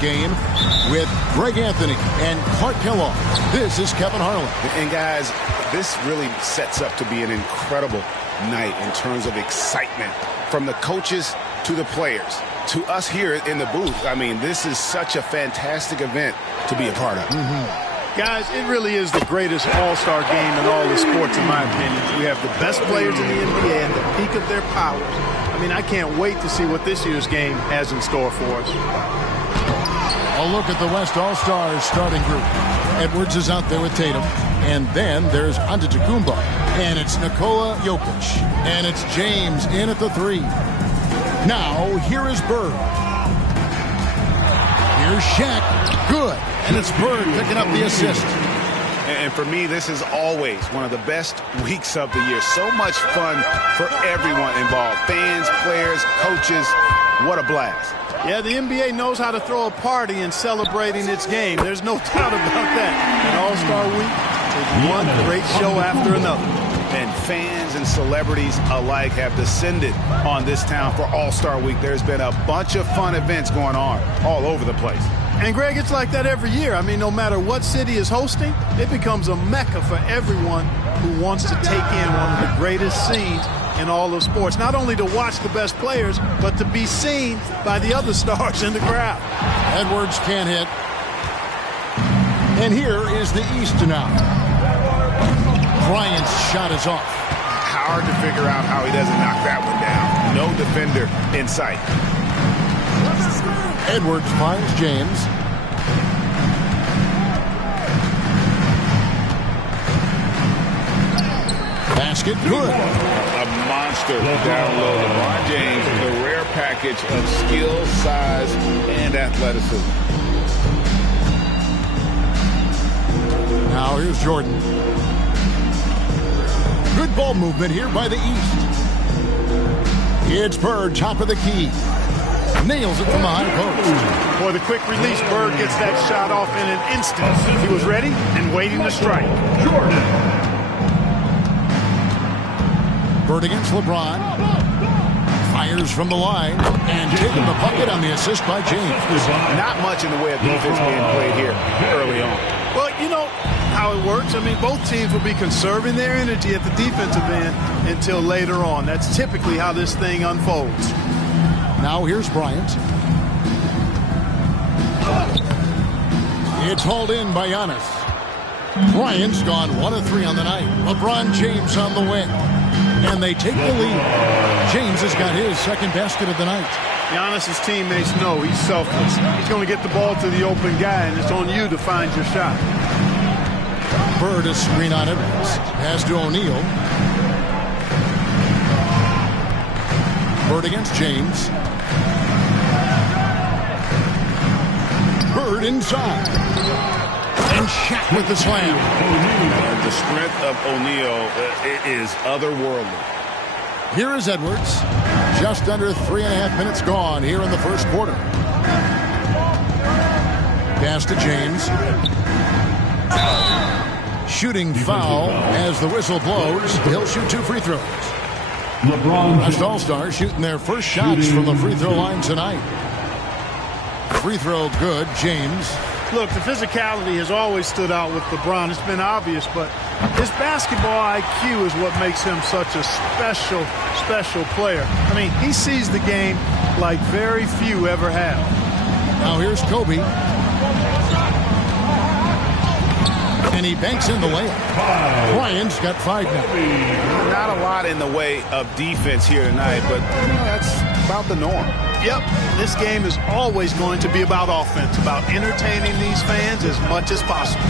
Game with Greg Anthony and Clark Kellogg. This is Kevin Harlan. And guys, this really sets up to be an incredible night in terms of excitement from the coaches to the players to us here in the booth. I mean, this is such a fantastic event to be a part of. Guys, it really is the greatest all-star game in all the sports, in my opinion. We have the best players in the NBA at the peak of their powers. I mean, I can't wait to see what this year's game has in store for us. A look at the West All-Stars starting group. Edwards is out there with Tatum. And then there's Antetokounmpo. And it's Nikola Jokic. And it's James in at the 3. Now, here is Bird. Here's Shaq. Good. And it's Bird picking up the assist. And for me, this is always one of the best weeks of the year. So much fun for everyone involved. Fans, players, coaches. What a blast. Yeah, the NBA knows how to throw a party in celebrating its game. There's no doubt about that. An All-Star Week is one great show after another. And fans and celebrities alike have descended on this town for All-Star Week. There's been a bunch of fun events going on all over the place. And, Greg, it's like that every year. I mean, no matter what city is hosting, it becomes a mecca for everyone who wants to take in one of the greatest scenes in all of sports. Not only to watch the best players, but to be seen by the other stars in the crowd. Edwards can't hit. And here is the East now. Bryant's shot is off. Hard to figure out how he doesn't knock that one down. No defender in sight. Edwards finds James. Basket good. A monster down low. LeBron James, the rare package of skill, size, and athleticism. Now here's Jordan. Good ball movement here by the East. It's Bird, top of the key. Nails it from the high post. Boy, the quick release, Bird gets that shot off in an instant. He was ready and waiting to strike. Jordan. Bird against LeBron. Fires from the line. And taking the bucket on the assist by James. Not much in the way of defense being played here early on. Well, you know how it works. I mean, both teams will be conserving their energy at the defensive end until later on. That's typically how this thing unfolds. Now here's Bryant. It's hauled in by Giannis. Bryant's gone 1 of 3 on the night. LeBron James on the win. And they take the lead. James has got his second basket of the night. Giannis' teammates know he's selfless. He's going to get the ball to the open guy, and it's on you to find your shot. Bird is screen on Edwards. Pass to O'Neal. Bird against James. Bird inside. And Shaq with the slam. The strength of O'Neal is otherworldly. Here is Edwards. Just under 3.5 minutes gone here in the first quarter. Pass to James. Shooting foul as the whistle blows. He'll shoot 2 free throws. West All-Stars shooting their first shots from the free throw line tonight. Free throw good, James. Look, the physicality has always stood out with LeBron. It's been obvious, but his basketball IQ is what makes him such a special, special player. I mean, he sees the game like very few ever have. Now here's Kobe. And he banks in the layup. Bryant's got 5 now. Not a lot in the way of defense here tonight, but that's about the norm. Yep, this game is always going to be about offense, about entertaining these fans as much as possible.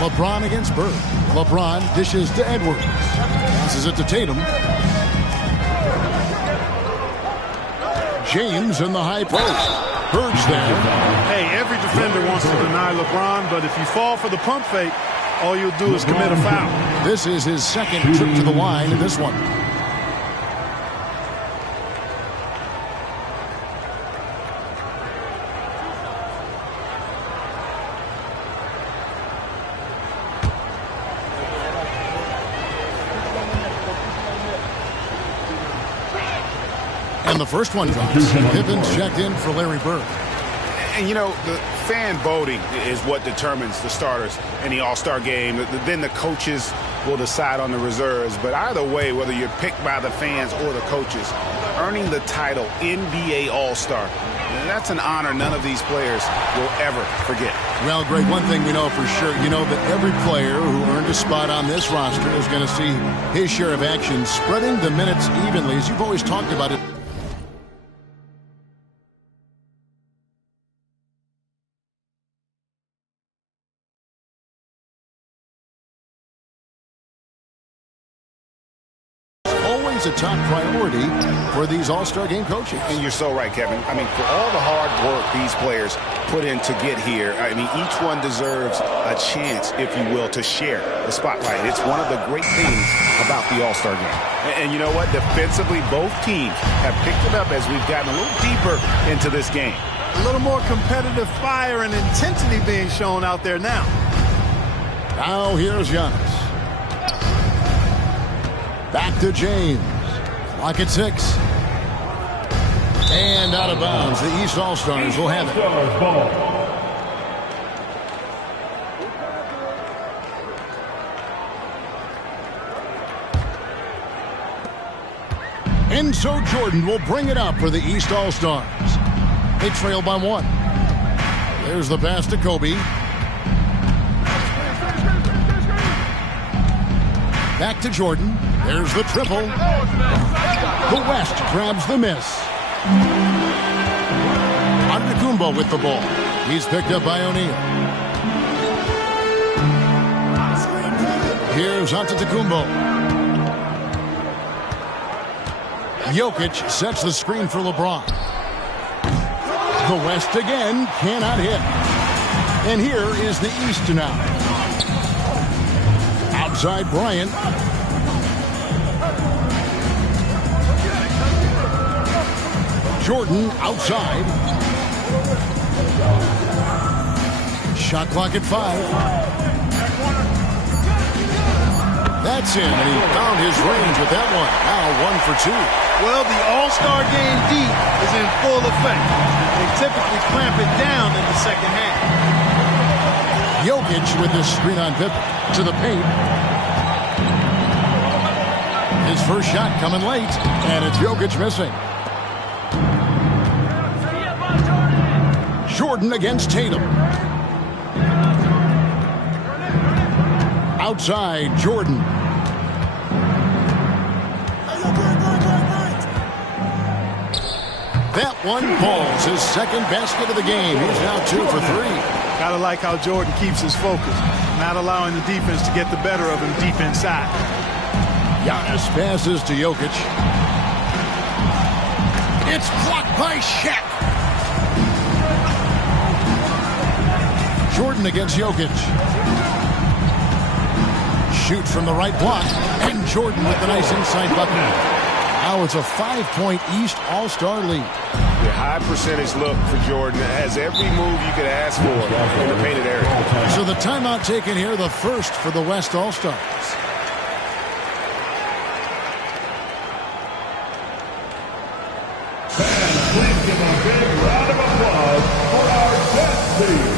LeBron against Bird. LeBron dishes to Edwards. Passes it to Tatum. James in the high post. Bird's there. Hey, every defender wants to deny LeBron, but if you fall for the pump fake, all you'll do is commit a foul. This is his second trip to the line in this one. And the first one drops. Pippin's checked in for Larry Bird. And, you know, the fan voting is what determines the starters in the All-Star game. Then the coaches will decide on the reserves. But either way, whether you're picked by the fans or the coaches, earning the title NBA All-Star, that's an honor none of these players will ever forget. Well, Greg, one thing we know for sure, you know that every player who earned a spot on this roster is going to see his share of action, spreading the minutes evenly, as you've always talked about it. A top priority for these All-Star game coaches. And you're so right, Kevin. I mean, for all the hard work these players put in to get here, I mean, each one deserves a chance, if you will, to share the spotlight. It's one of the great things about the All-Star game. And you know what? Defensively, both teams have picked it up as we've gotten a little deeper into this game. A little more competitive fire and intensity being shown out there now. Now here's Giannis. Back to James. Clock at 6. And out of bounds. The East All-Stars will have it. And so Jordan will bring it up for the East All-Stars. They trail by 1. There's the pass to Kobe. Back to Jordan. There's the triple. The West grabs the miss. Antetokounmpo with the ball. He's picked up by O'Neal. Here's Antetokounmpo. Jokic sets the screen for LeBron. The West again cannot hit. And here is the East now. Outside Bryant. Jordan outside. Shot clock at 5. That's in, and he found his range with that one. Now 1 for 2. Well, the All-Star game deep is in full effect. They typically clamp it down in the second half. Jokic with this screen on Pippen to the paint. His first shot coming late, and it's Jokic missing. Jordan against Tatum. Outside, Jordan. That one falls, his second basket of the game. He's now 2 for 3. Gotta like how Jordan keeps his focus, not allowing the defense to get the better of him deep inside. Giannis passes to Jokic. It's blocked by Shaq. Jordan against Jokic. Shoot from the right block. And Jordan with the nice inside bucket. Now it's a 5-point East All-Star lead. The high percentage look for Jordan has every move you could ask for in the painted area. So the timeout taken here, the first for the West All-Stars. Fans, please give a big round of applause for our guest team.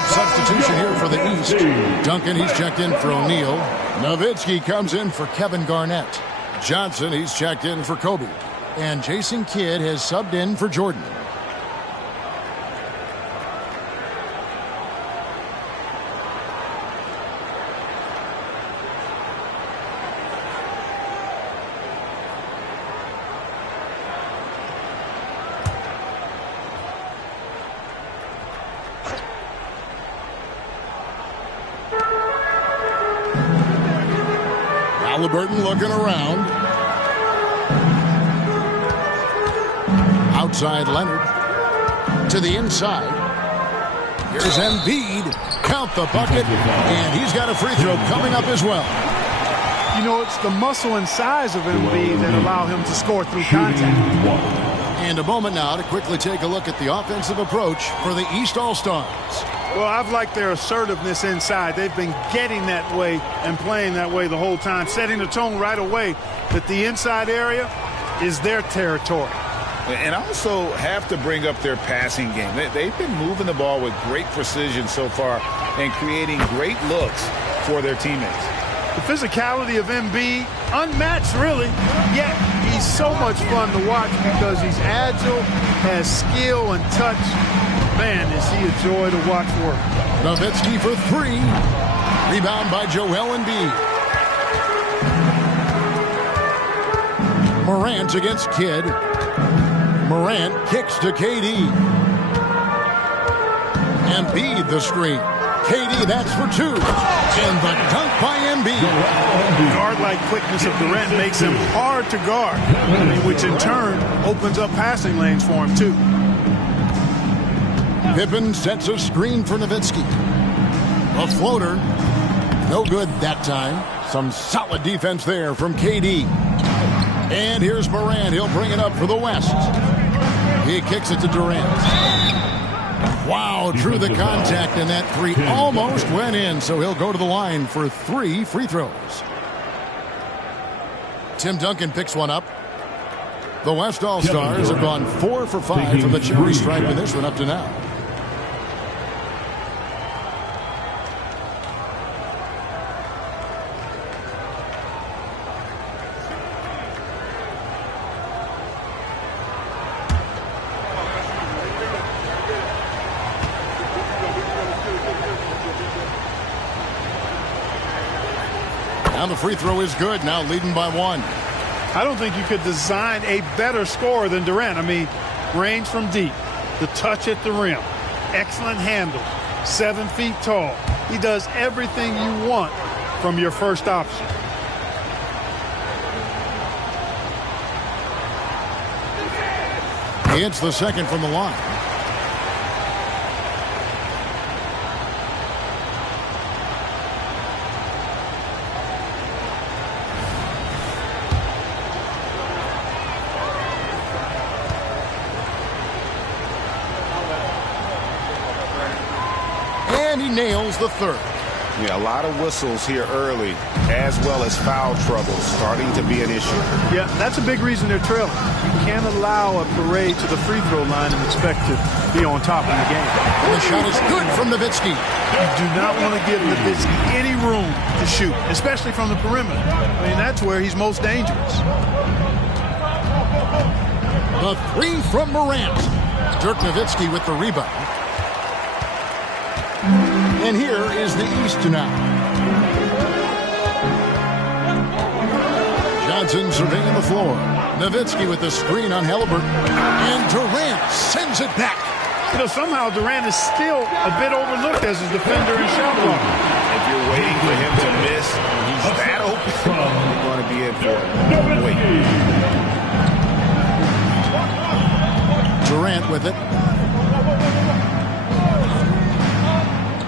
group substitution here for the East. Duncan, he's checked in for O'Neal. Nowitzki comes in for Kevin Garnett. Johnson, he's checked in for Kobe. And Jason Kidd has subbed in for Jordan. Halliburton looking around. Outside Leonard. To the inside. Here's Embiid. Count the bucket. And he's got a free throw coming up as well. You know, it's the muscle and size of Embiid that allow him to score through contact. And a moment now to quickly take a look at the offensive approach for the East All-Stars. Well, I've liked their assertiveness inside. They've been getting that way and playing that way the whole time, setting the tone right away that the inside area is their territory. And also have to bring up their passing game. They've been moving the ball with great precision so far and creating great looks for their teammates. The physicality of Embiid, unmatched really, yet he's so much fun to watch because he's agile, has skill and touch. Man, is he a joy to watch work. Nowitzki for three. Rebound by Joel Embiid. Morant against Kidd. Morant kicks to KD. Embiid the screen. KD, that's for two. And the dunk by Embiid. Guard-like quickness of Durant makes him hard to guard, which in turn opens up passing lanes for him too. Pippen sets a screen for Nowitzki. A floater. No good that time. Some solid defense there from KD. And here's Morant. He'll bring it up for the West. He kicks it to Durant. Wow, drew the contact, and that three almost went in, so he'll go to the line for 3 free throws. Tim Duncan picks one up. The West All-Stars have gone 4 for 5 from the cherry stripe in this one up to now. Now the free throw is good, now leading by 1. I don't think you could design a better scorer than Durant. I mean, range from deep, the touch at the rim, excellent handle, 7 feet tall. He does everything you want from your first option. He hits the second from the line. And he nails the third. Yeah, a lot of whistles here early, as well as foul trouble starting to be an issue. Yeah, that's a big reason they're trailing. You can't allow a parade to the free throw line and expect to be on top of the game. And the shot is good from Nowitzki. You do not want to give Nowitzki any room to shoot, especially from the perimeter. I mean, that's where he's most dangerous. The three from Morant. Dirk Nowitzki with the rebound. And here is the East now. Johnson surveying the floor. Nowitzki with the screen on Halliburton. And Durant sends it back. You know, somehow Durant is still a bit overlooked as a defender and shot blocker. If you're waiting for him to miss, he's that open. You're going to be in for it. Wait. Durant with it.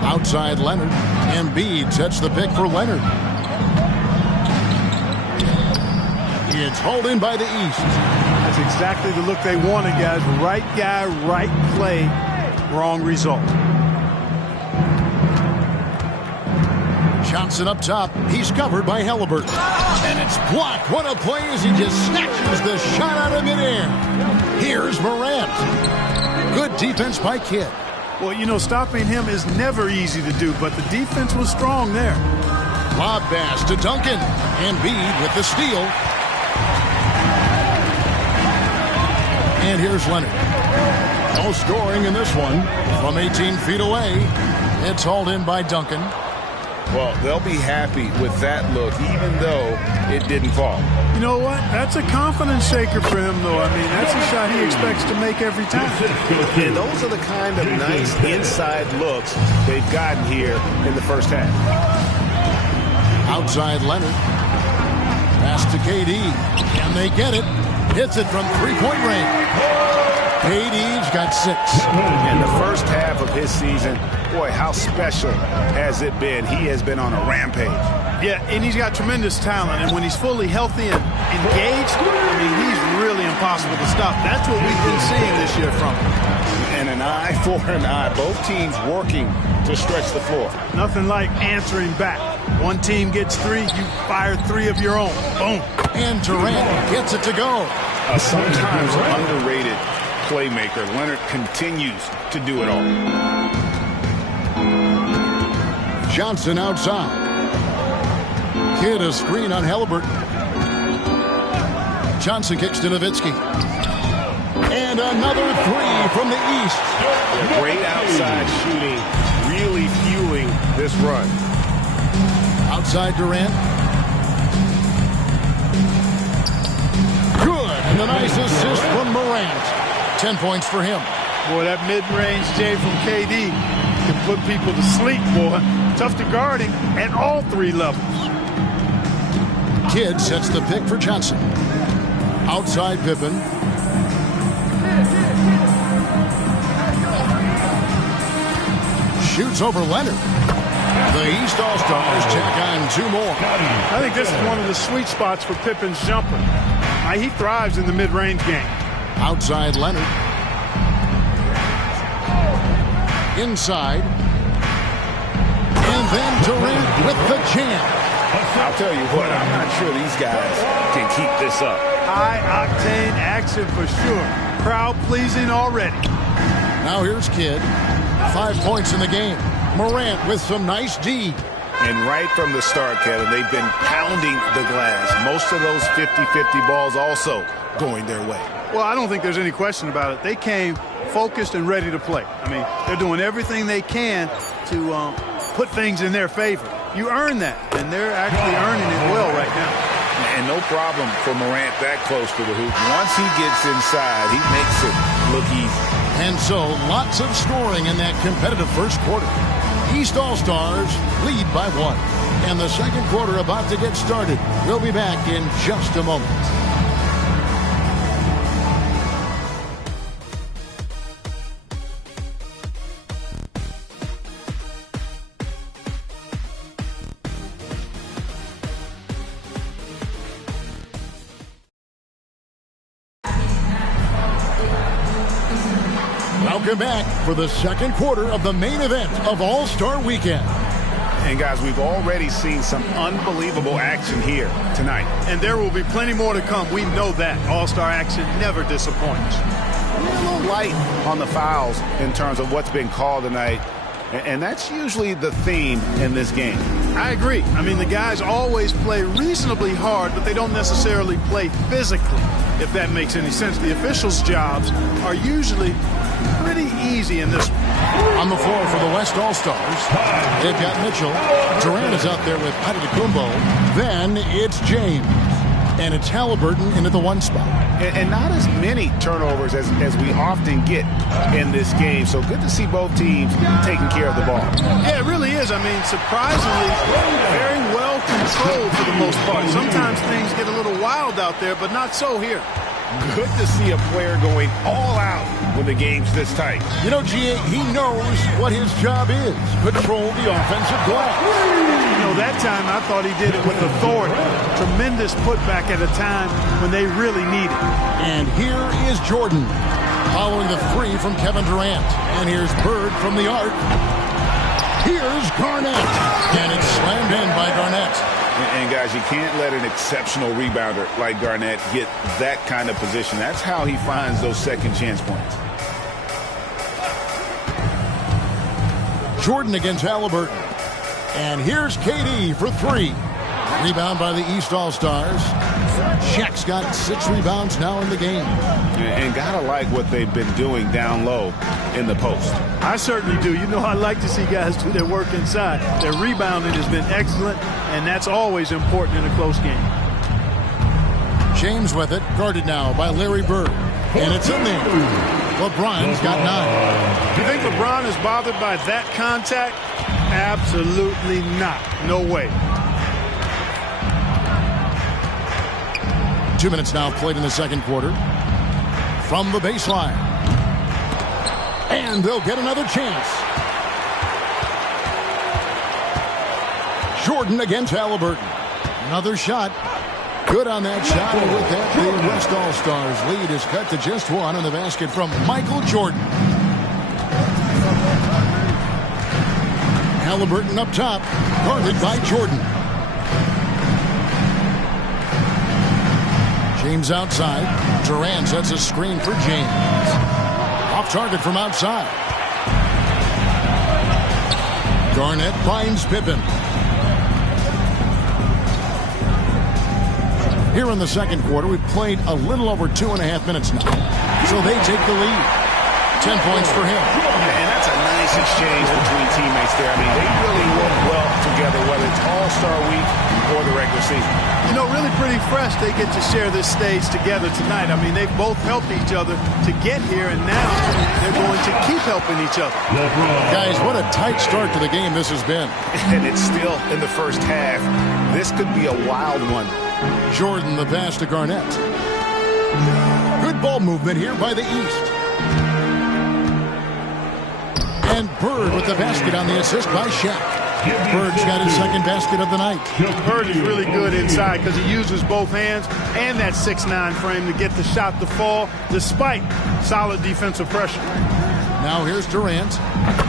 Outside Leonard. Embiid sets the pick for Leonard. It's hauled in by the East. That's exactly the look they wanted, guys. Right guy, right play, wrong result. Johnson up top. He's covered by Halliburton. And it's blocked. What a play as he just snatches the shot out of midair. Here's Morant. Good defense by Kidd. Well, you know, stopping him is never easy to do, but the defense was strong there. Lob pass to Duncan. Embiid with the steal. And here's Leonard. No scoring in this one. From 18 feet away, it's hauled in by Duncan. Well, they'll be happy with that look, even though it didn't fall. You know what? That's a confidence shaker for him, though. I mean, that's a shot he expects to make every time. And those are the kind of nice inside looks they've gotten here in the first half. Outside Leonard. Pass to KD. And they get it. Hits it from three-point range. KD's got 6. In the first half of his season, boy, how special has it been? He has been on a rampage. Yeah, and he's got tremendous talent. And when he's fully healthy and engaged, I mean, he's really impossible to stop. That's what we've been seeing this year from him. And an eye for an eye. Both teams working to stretch the floor. Nothing like answering back. One team gets 3, you fire 3 of your own. Boom. And Durant gets it to go. Sometimes underrated playmaker. Leonard continues to do it all. Johnson outside. Kid a screen on Halliburton. Johnson kicks to Nowitzki. And another 3 from the east. Great outside shooting, really fueling this run. Outside Durant. Good. And a nice assist from Morant. 10 points for him. Boy, that mid-range J from KD can put people to sleep, boy. Tough to guard him at all 3 levels. Kidd sets the pick for Johnson. Outside Pippen. Shoots over Leonard. The East All-Stars check on 2 more. I think this is one of the sweet spots for Pippen's jumper. He thrives in the mid-range game. Outside Leonard. Inside. And then Durant with the jam. I'll tell you what, I'm not sure these guys can keep this up. High-octane action for sure. Crowd-pleasing already. Now here's Kidd. 5 points in the game. Morant with some nice D. And right from the start, Kevin, they've been pounding the glass. Most of those 50-50 balls also going their way. Well, I don't think there's any question about it. They came focused and ready to play. I mean, they're doing everything they can to put things in their favor. You earn that, and they're actually earning it well right now. And no problem for Morant that close to the hoop. Once he gets inside, he makes it look easy. And so, lots of scoring in that competitive first quarter. East All-Stars lead by 1. And the second quarter about to get started. We'll be back in just a moment. Welcome back for the second quarter of the main event of All-Star Weekend. And guys, we've already seen some unbelievable action here tonight. And there will be plenty more to come. We know that. All-Star action never disappoints. A little light on the fouls in terms of what's been called tonight. And that's usually the theme in this game. I agree. I mean, the guys always play reasonably hard, but they don't necessarily play physically, if that makes any sense. The officials' jobs are usually pretty easy in this one. On the floor for the West All-Stars, they've got Mitchell. Durant is out there with Antetokounmpo. Then it's James. And it's Halliburton into the 1 spot. And not as many turnovers as we often get in this game. So good to see both teams taking care of the ball. Yeah, it really is. I mean, surprisingly, very well controlled for the most part. Sometimes things get a little wild out there, but not so here. Good to see a player going all out when the game's this tight. You know, G.A., he knows what his job is. Control the offensive glass. You know, that time I thought he did it with authority. Tremendous putback at a time when they really need it. And here is Jordan following the 3 from Kevin Durant. And here's Bird from the arc. Here's Garnett. And it's slammed in by Garnett. And guys, you can't let an exceptional rebounder like Garnett get that kind of position. That's how he finds those second chance points. Jordan against Halliburton. And here's KD for 3. Rebound by the East All-Stars. Shaq's got 6 rebounds now in the game. And gotta like what they've been doing down low in the post. I certainly do. You know, I like to see guys do their work inside. Their rebounding has been excellent, and that's always important in a close game. James with it, guarded now by Larry Bird. And it's in there. LeBron's got 9. Do you think LeBron is bothered by that contact? Absolutely not. No way. 2 minutes now played in the second quarter. From the baseline. And they'll get another chance. Jordan against Halliburton. Another shot. Good on that shot. And with that, the West All-Stars lead is cut to just 1 on the basket from Michael Jordan. Halliburton up top. Guarded by Jordan. James outside. Durant sets a screen for James. Off target from outside. Garnett finds Pippen. Here in the second quarter, we've played a little over 2.5 minutes now. So they take the lead. 10 points for him. And that's a nice exchange between teammates there. I mean, they really work well together, whether it's All-Star Week or the regular season. You know, really pretty fresh they get to share this stage together tonight. I mean, they've both helped each other to get here, and now they're going to keep helping each other. Guys, what a tight start to the game this has been. And it's still in the first half. This could be a wild one. Jordan, the pass to Garnett. Good ball movement here by the East. And Bird with the basket on the assist by Shaq. Bird's got his second basket of the night. Bird is really good inside because he uses both hands and that 6'9" frame to get the shot to fall despite solid defensive pressure. Now here's Durant.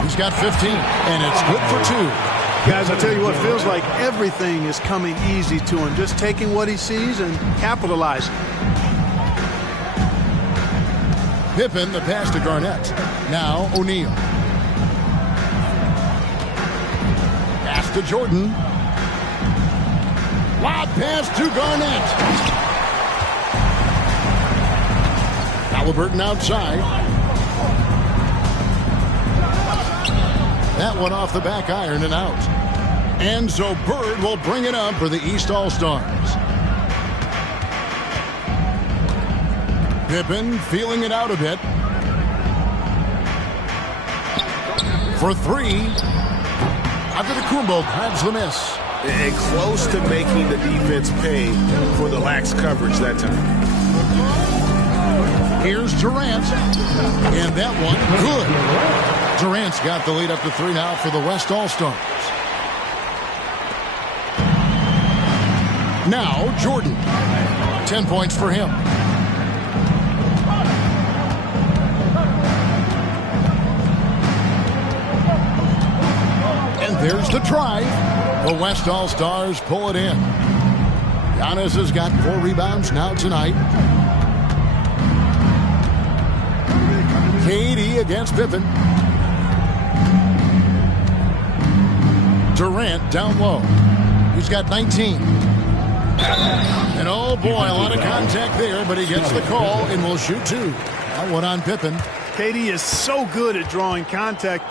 He's got 15, and it's good for 2. Guys, I tell you what, feels like everything is coming easy to him. Just taking what he sees and capitalizing. Pippen, the pass to Garnett. Now O'Neal. Pass to Jordan. Lob pass to Garnett. Halliburton outside. That one off the back iron and out. And so Bird will bring it up for the East All-Stars. Pippen feeling it out a bit. For 3. Antetokounmpo grabs the miss. And close to making the defense pay for the lax coverage that time. Here's Durant. And that one, good. Durant's got the lead up to 3 now for the West All-Stars. Now Jordan. 10 points for him. And there's the drive. The West All-Stars pull it in. Giannis has got 4 rebounds now tonight. KD against Pippen. Durant down low. He's got 19. And oh boy, a lot of contact there, but he gets the call and will shoot 2. That one on Pippen. KD is so good at drawing contact.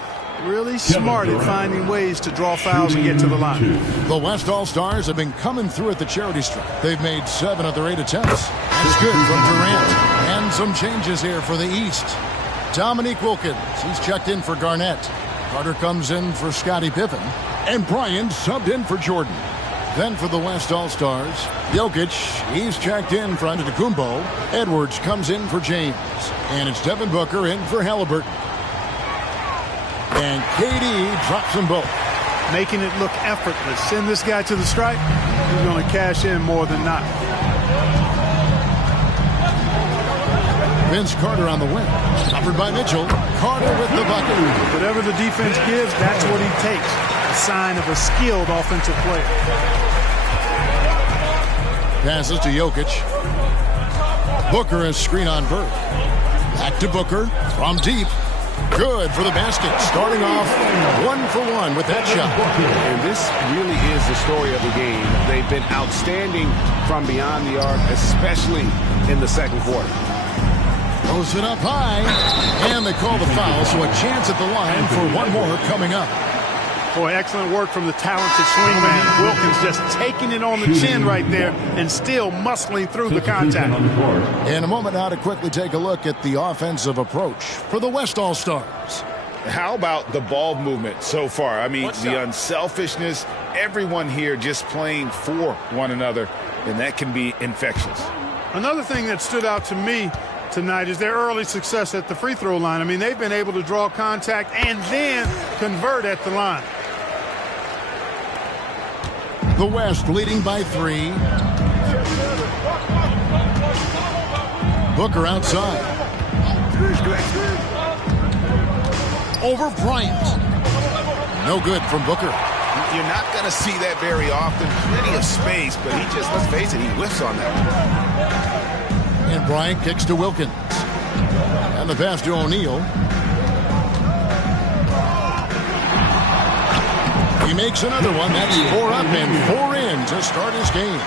Really smart at finding ways to draw fouls and get to the line. The West All-Stars have been coming through at the charity stripe. They've made 7 of their 8 attempts. That's good from Durant. And some changes here for the East. Dominique Wilkins, he's checked in for Garnett. Carter comes in for Scottie Pippen. And Bryant subbed in for Jordan. Then for the West All-Stars, Jokic, he's checked in for Antetokounmpo. Edwards comes in for James. And it's Devin Booker in for Halliburton. And KD drops them both. Making it look effortless. Send this guy to the stripe, he's going to cash in more than not. Vince Carter on the wing. Covered by Mitchell. Carter with the bucket. Whatever the defense gives, that's what he takes. A sign of a skilled offensive player. Passes to Jokic. Booker has screen on Bird. Back to Booker from deep. Good for the basket. Starting off 1 for 1 with that shot. And this really is the story of the game. They've been outstanding from beyond the arc, especially in the second quarter. Throws it up high, and they call the foul, so a chance at the line for one more coming up. Boy, excellent work from the talented swingman. Wilkins just taking it on the chin right there and still muscling through the contact. In a moment now to quickly take a look at the offensive approach for the West All-Stars. How about the ball movement so far? I mean, the unselfishness, everyone here just playing for one another, and that can be infectious. Another thing that stood out to me tonight is their early success at the free throw line. I mean, they've been able to draw contact and then convert at the line. The West leading by 3. Booker outside. Over Bryant. No good from Booker. You're not going to see that very often. Plenty of space, but he just, let's face it, he whiffs on that. And Bryant kicks to Wilkins. And the pass to O'Neal. He makes another one. That's 4 up and 4 in to start his game.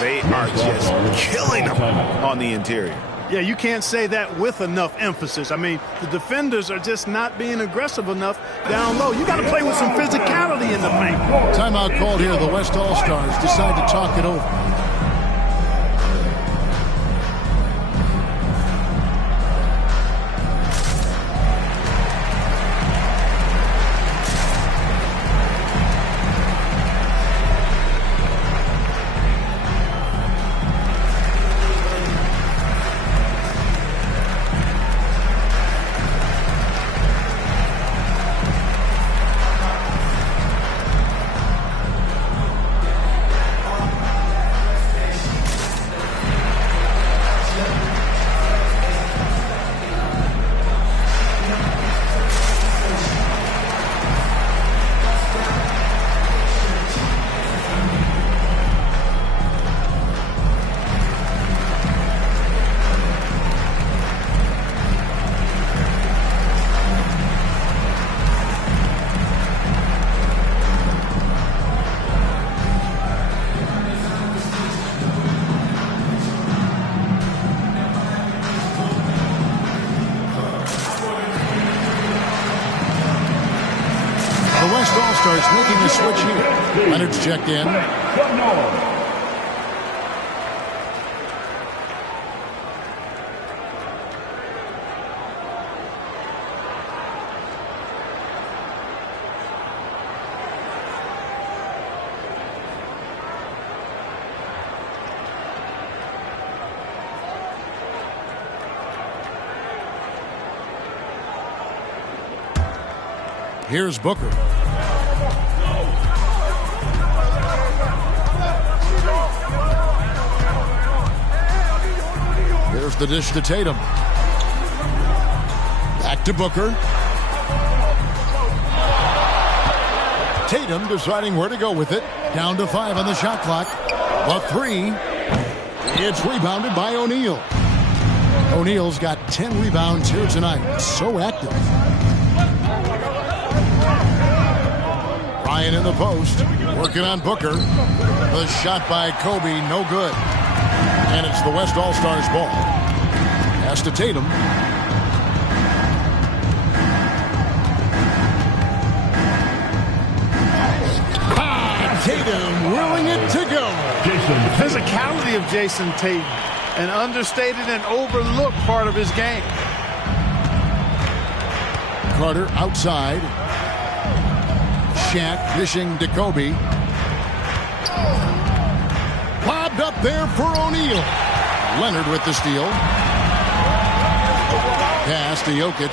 They are just killing him on the interior. Yeah, you can't say that with enough emphasis. I mean, the defenders are just not being aggressive enough down low. You got to play with some physicality in the paint. Timeout called here. The West All-Stars decide to talk it over. All-Stars making a switch here. Leonard's checked in. Here's Booker. Here's the dish to Tatum. Back to Booker. Tatum deciding where to go with it. Down to 5 on the shot clock. The 3. It's rebounded by O'Neal. O'Neal's got 10 rebounds here tonight. So active. Ryan in the post. Working on Booker. The shot by Kobe, no good. And it's the West All-Stars ball. Pass to Tatum. Tatum willing it to go. The physicality of Jason Tatum, an understated and overlooked part of his game. Carter outside. Shaq dishing to Kobe. Lobbed up there for O'Neal. Leonard with the steal. Pass to Jokic.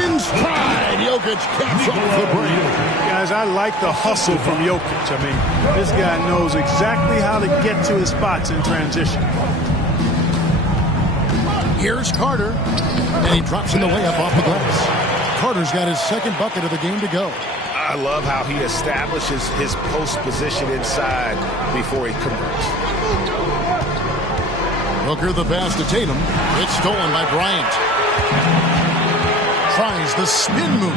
In stride. Jokic caps off the break. Guys, I like the hustle from Jokic. I mean, this guy knows exactly how to get to his spots in transition. Here's Carter. And he drops in the layup off the glass. Carter's got his second bucket of the game to go. I love how he establishes his post position inside before he converts. Booker the pass to Tatum. It's stolen by Bryant. Trying sees the spin move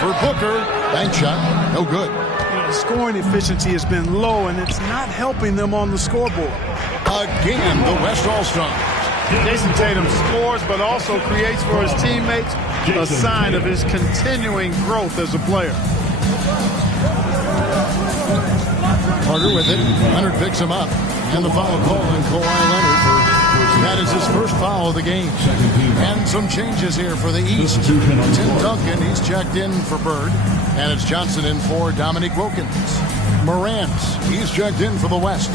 for Booker. Bank shot, no good. The scoring efficiency has been low, and it's not helping them on the scoreboard. Again, the West All-Stars. Jason Tatum scores, but also creates for his teammates, a sign of his continuing growth as a player. Carter with it. Leonard picks him up. And the foul call on Kawhi Leonard. That is his first foul of the game. And some changes here for the East. Tim Duncan, he's checked in for Bird. And it's Johnson in for Dominique Wilkins. Morant, he's checked in for the West.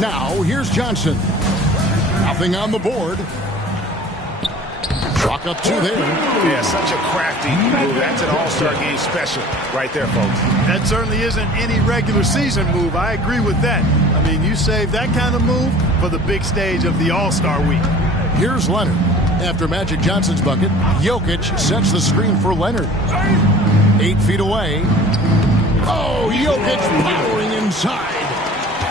Now, here's Johnson. Nothing on the board. Chalk up two there. Yeah, such a crafty move. That's an all-star game special right there, folks. That certainly isn't any regular season move. I agree with that. I mean, you save that kind of move for the big stage of the All-Star week. Here's Leonard. After Magic Johnson's bucket, Jokic sets the screen for Leonard. 8 feet away. Oh, Jokic powering inside.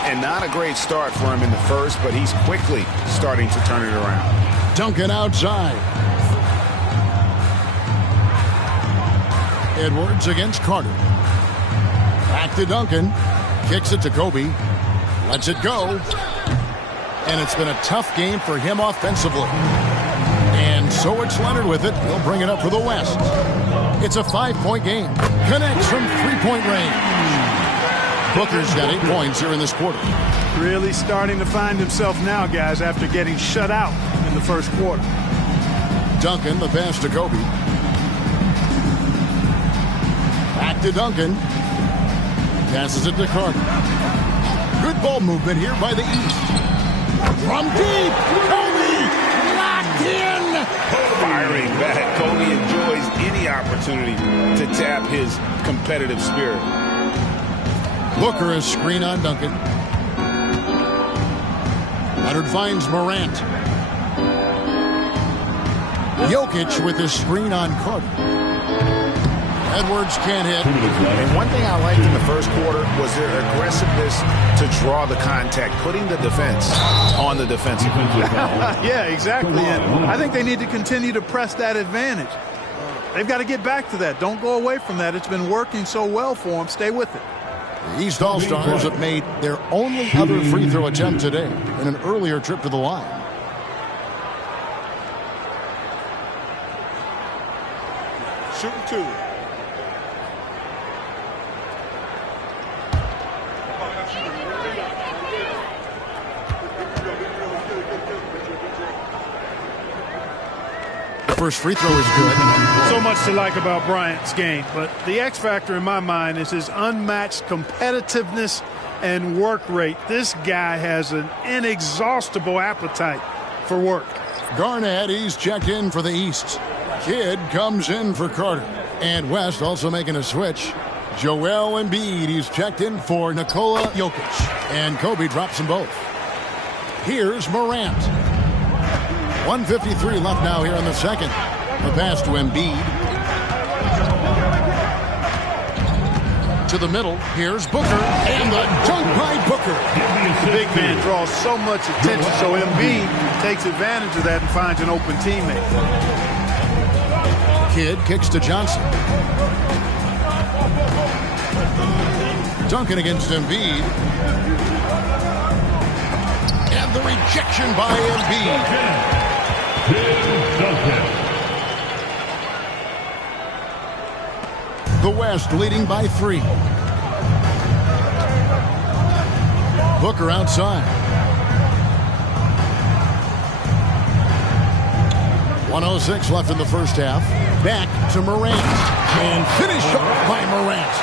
And not a great start for him in the first, but he's quickly starting to turn it around. Duncan outside. Edwards against Carter. Back to Duncan. Kicks it to Kobe. Lets it go. And it's been a tough game for him offensively. And so it's Leonard with it. He'll bring it up for the West. It's a 5-point game. Connects from 3-point range. Booker's got 8 points here in this quarter. Really starting to find himself now, guys, after getting shut out in the first quarter. Duncan, the pass to Kobe. Back to Duncan. Passes it to Carter. Good ball movement here by the East. From deep, Kobe locked in. Firing back. Kobe enjoys any opportunity to tap his competitive spirit. Booker is screen on Duncan. Leonard finds Morant. Jokic with his screen on Carter. Edwards can't hit. And one thing I liked in the first quarter was their aggressiveness to draw the contact, putting the defense on the defensive. Yeah, exactly. And I think they need to continue to press that advantage. They've got to get back to that. Don't go away from that. It's been working so well for them. Stay with it. The East All-Stars have made their only other free throw attempt today in an earlier trip to the line. Shooting two. First free throw is good. So much to like about Bryant's game, but the X factor in my mind is his unmatched competitiveness and work rate. This guy has an inexhaustible appetite for work. Garnett, he's checked in for the East. Kidd comes in for Carter. And West also making a switch. Joel Embiid, he's checked in for Nikola Jokic. And Kobe drops them both. Here's Morant. 1:53 left now here in the second. The pass to Embiid. To the middle. Here's Booker. And the dunk by Booker. The big man draws so much attention, so Embiid takes advantage of that and finds an open teammate. Kidd kicks to Johnson. Duncan against Embiid. And the rejection by Embiid. The West leading by 3. Booker outside. 1:06 left in the first half. Back to Morant. And finished off by Morant.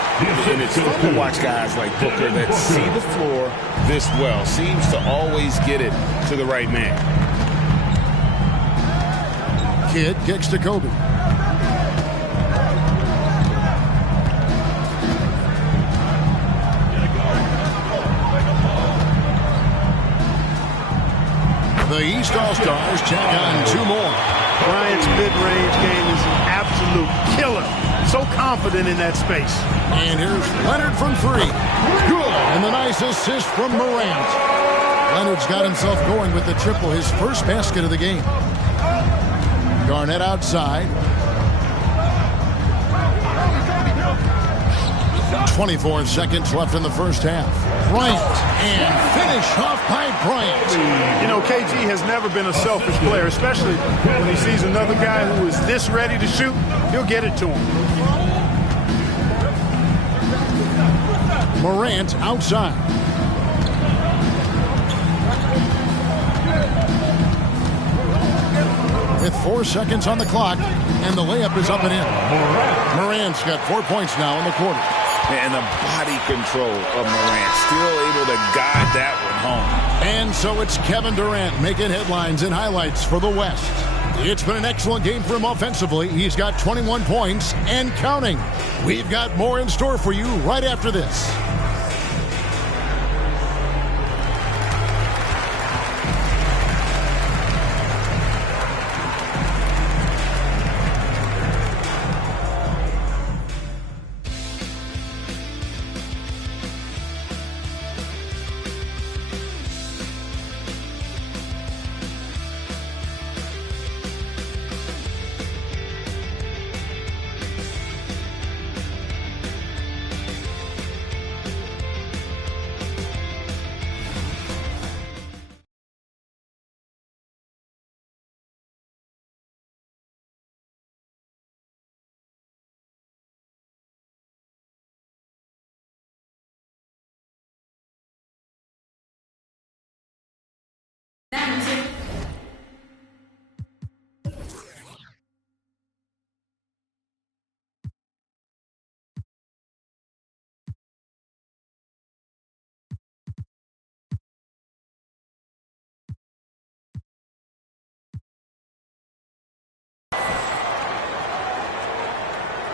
And it's fun to watch guys like Booker that see the floor this well. Seems to always get it to the right man. Kidd kicks to Kobe. The East All-Stars check on 2 more. Bryant's mid-range game is an absolute killer. So confident in that space. And here's Leonard from 3. Good. And the nice assist from Morant. Leonard's got himself going with the triple, his first basket of the game. Garnett outside. 24 seconds left in the first half. Bryant, and finish off by Bryant. You know, KG has never been a selfish player, especially when he sees another guy who is this ready to shoot. He'll get it to him. Morant outside. With 4 seconds on the clock, and the layup is up and in. Morant's got 4 points now in the quarter. And the body control of Morant, still able to guide that one home. And so it's Kevin Durant making headlines and highlights for the West. It's been an excellent game for him offensively. He's got 21 points and counting. We've got more in store for you right after this.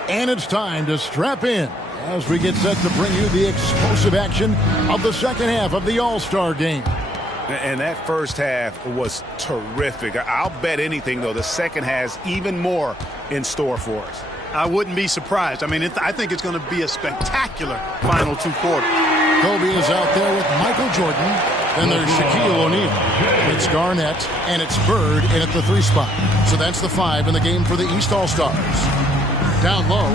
And it's time to strap in as we get set to bring you the explosive action of the second half of the All-Star game. And that first half was terrific. I'll bet anything, though, the second has even more in store for us. I wouldn't be surprised. I mean, I think it's going to be a spectacular final 2 quarters. Kobe is out there with Michael Jordan. Then there's Shaquille O'Neal. It's Garnett, and it's Bird in at the 3 spot. So that's the 5 in the game for the East All-Stars. Down low,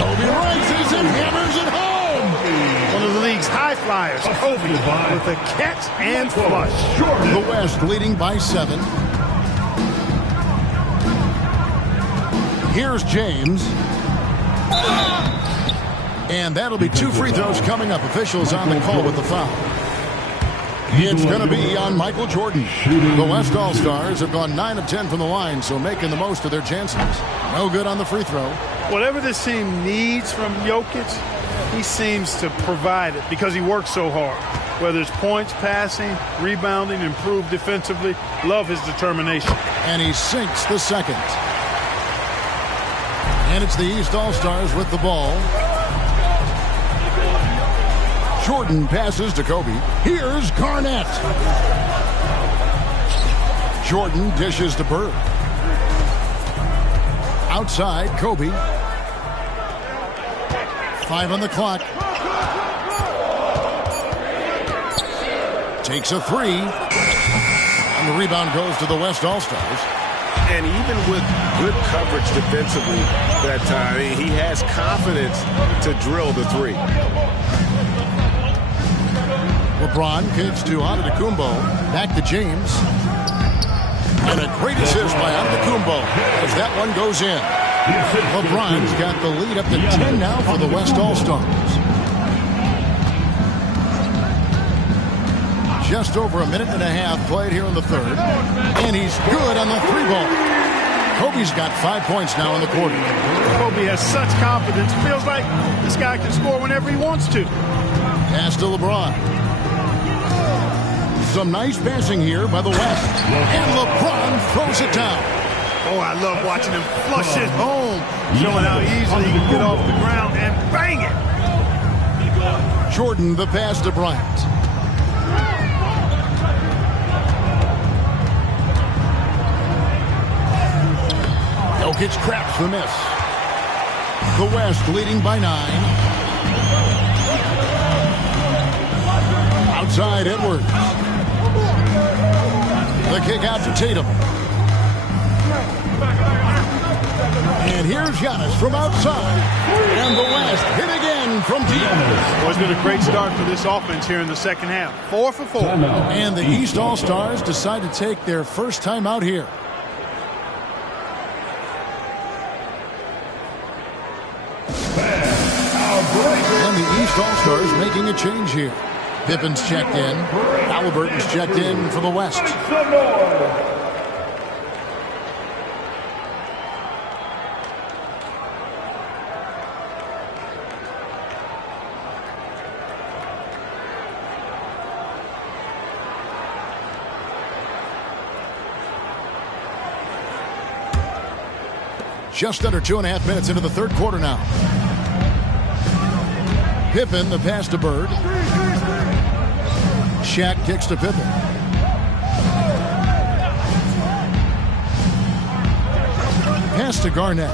Kobe rises and hammers it home. One of the league's high flyers, Kobe, with a catch and flush. The West leading by 7. Here's James. And that'll be 2 free throws coming up. Officials on the call with the foul. It's going to be on Michael Jordan. The West All-Stars have gone 9 of 10 from the line, so making the most of their chances. No good on the free throw. Whatever this team needs from Jokic, he seems to provide it because he works so hard. Whether it's points, passing, rebounding, improved defensively, love his determination. And he sinks the second. And it's the East All-Stars with the ball. Jordan passes to Kobe. Here's Garnett. Jordan dishes to Bird. Outside, Kobe. 5 on the clock. Takes a 3. And the rebound goes to the West All-Stars. And even with good coverage defensively that time, he has confidence to drill the 3. LeBron kicks to Antetokounmpo. Back to James. And a great assist by Antetokounmpo as that one goes in. LeBron's got the lead up to 10 now for the West All-Stars. Just over a minute and a half played here in the third. And he's good on the 3-ball. Kobe's got 5 points now in the quarter. Kobe has such confidence. Feels like this guy can score whenever he wants to. Pass to LeBron. Some nice passing here by the West. And LeBron throws it down. Oh, I love watching him flush it home. Showing how easily he can get off the ground and bang it. Jordan the pass to Bryant. Jokic craps the miss. The West leading by 9. Outside Edwards. The kick out to Tatum. And here's Giannis from outside. And the West hit again from deep. Well, it's been a great start for this offense here in the second half. 4 for 4. And the East All-Stars decide to take their first time out here. And the East All-Stars making a change here. Pippen's checked in. Halliburton's checked in for the West. Just under 2.5 minutes into the third quarter now. Pippen, the pass to Bird. Shaq kicks to Pippen. Pass to Garnett.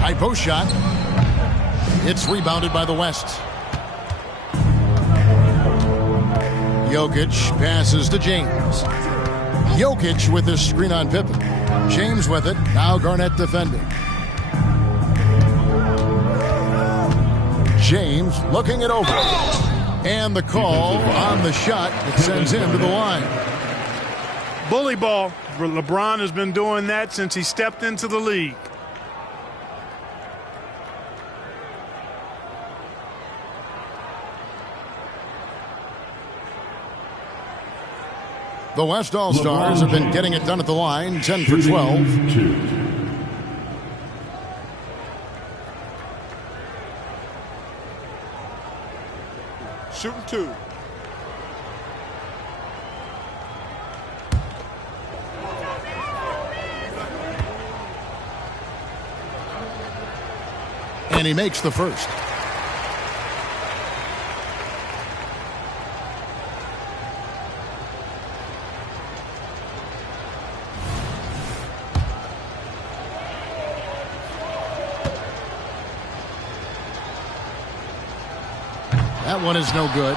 High post shot. It's rebounded by the West. Jokic passes to James. Jokic with the screen on Pippen. James with it. Now Garnett defending. James looking it over. And the call on the shot that sends him to the line. Bully ball. LeBron has been doing that since he stepped into the league. The West All-Stars have been getting it done at the line, 10 for 12. Shooting 2. And he makes the first. That one is no good.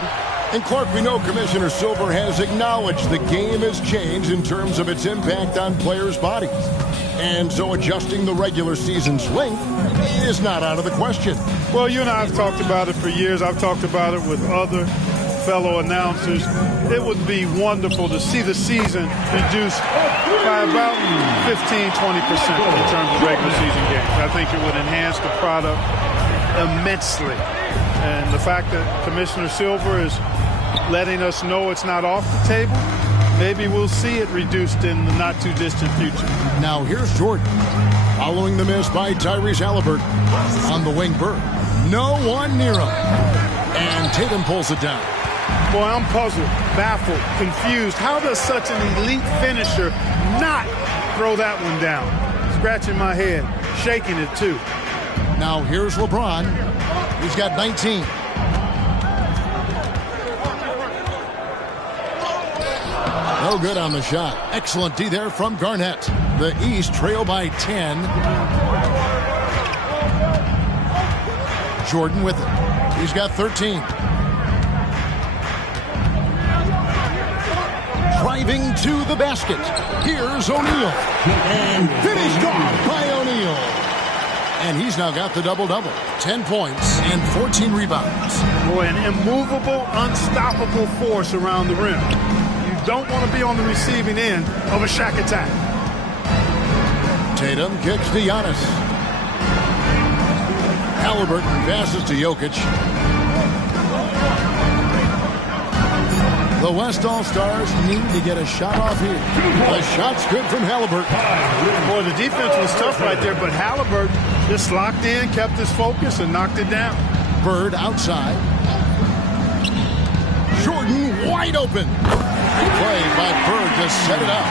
And Clark, we know Commissioner Silver has acknowledged the game has changed in terms of its impact on players' bodies. And so adjusting the regular season's length is not out of the question. Well, you and I have talked about it for years. I've talked about it with other fellow announcers. It would be wonderful to see the season reduced by about 15-20% in terms of regular season games. I think it would enhance the product immensely. And the fact that Commissioner Silver is letting us know it's not off the table, maybe we'll see it reduced in the not-too-distant future. Now here's Jordan. Following the miss by Tyrese Halliburton. On the wing, Bird. No one near him. And Tatum pulls it down. Boy, I'm puzzled, baffled, confused. How does such an elite finisher not throw that one down? Scratching my head, shaking it too. Now here's LeBron. He's got 19. No good on the shot. Excellent D there from Garnett. The East trail by 10. Jordan with it. He's got 13. Driving to the basket. Here's O'Neal. And finished off by O'Neal. And he's now got the double-double. 10 points and 14 rebounds. Boy, an immovable, unstoppable force around the rim. You don't want to be on the receiving end of a Shaq attack. Tatum kicks to Giannis. Halliburton passes to Jokic. The West All-Stars need to get a shot off here. The shot's good from Halliburton. Boy, the defense was tough right there, but Halliburton just locked in, kept his focus, and knocked it down. Bird outside. Jordan wide open. Play by Bird to set it up.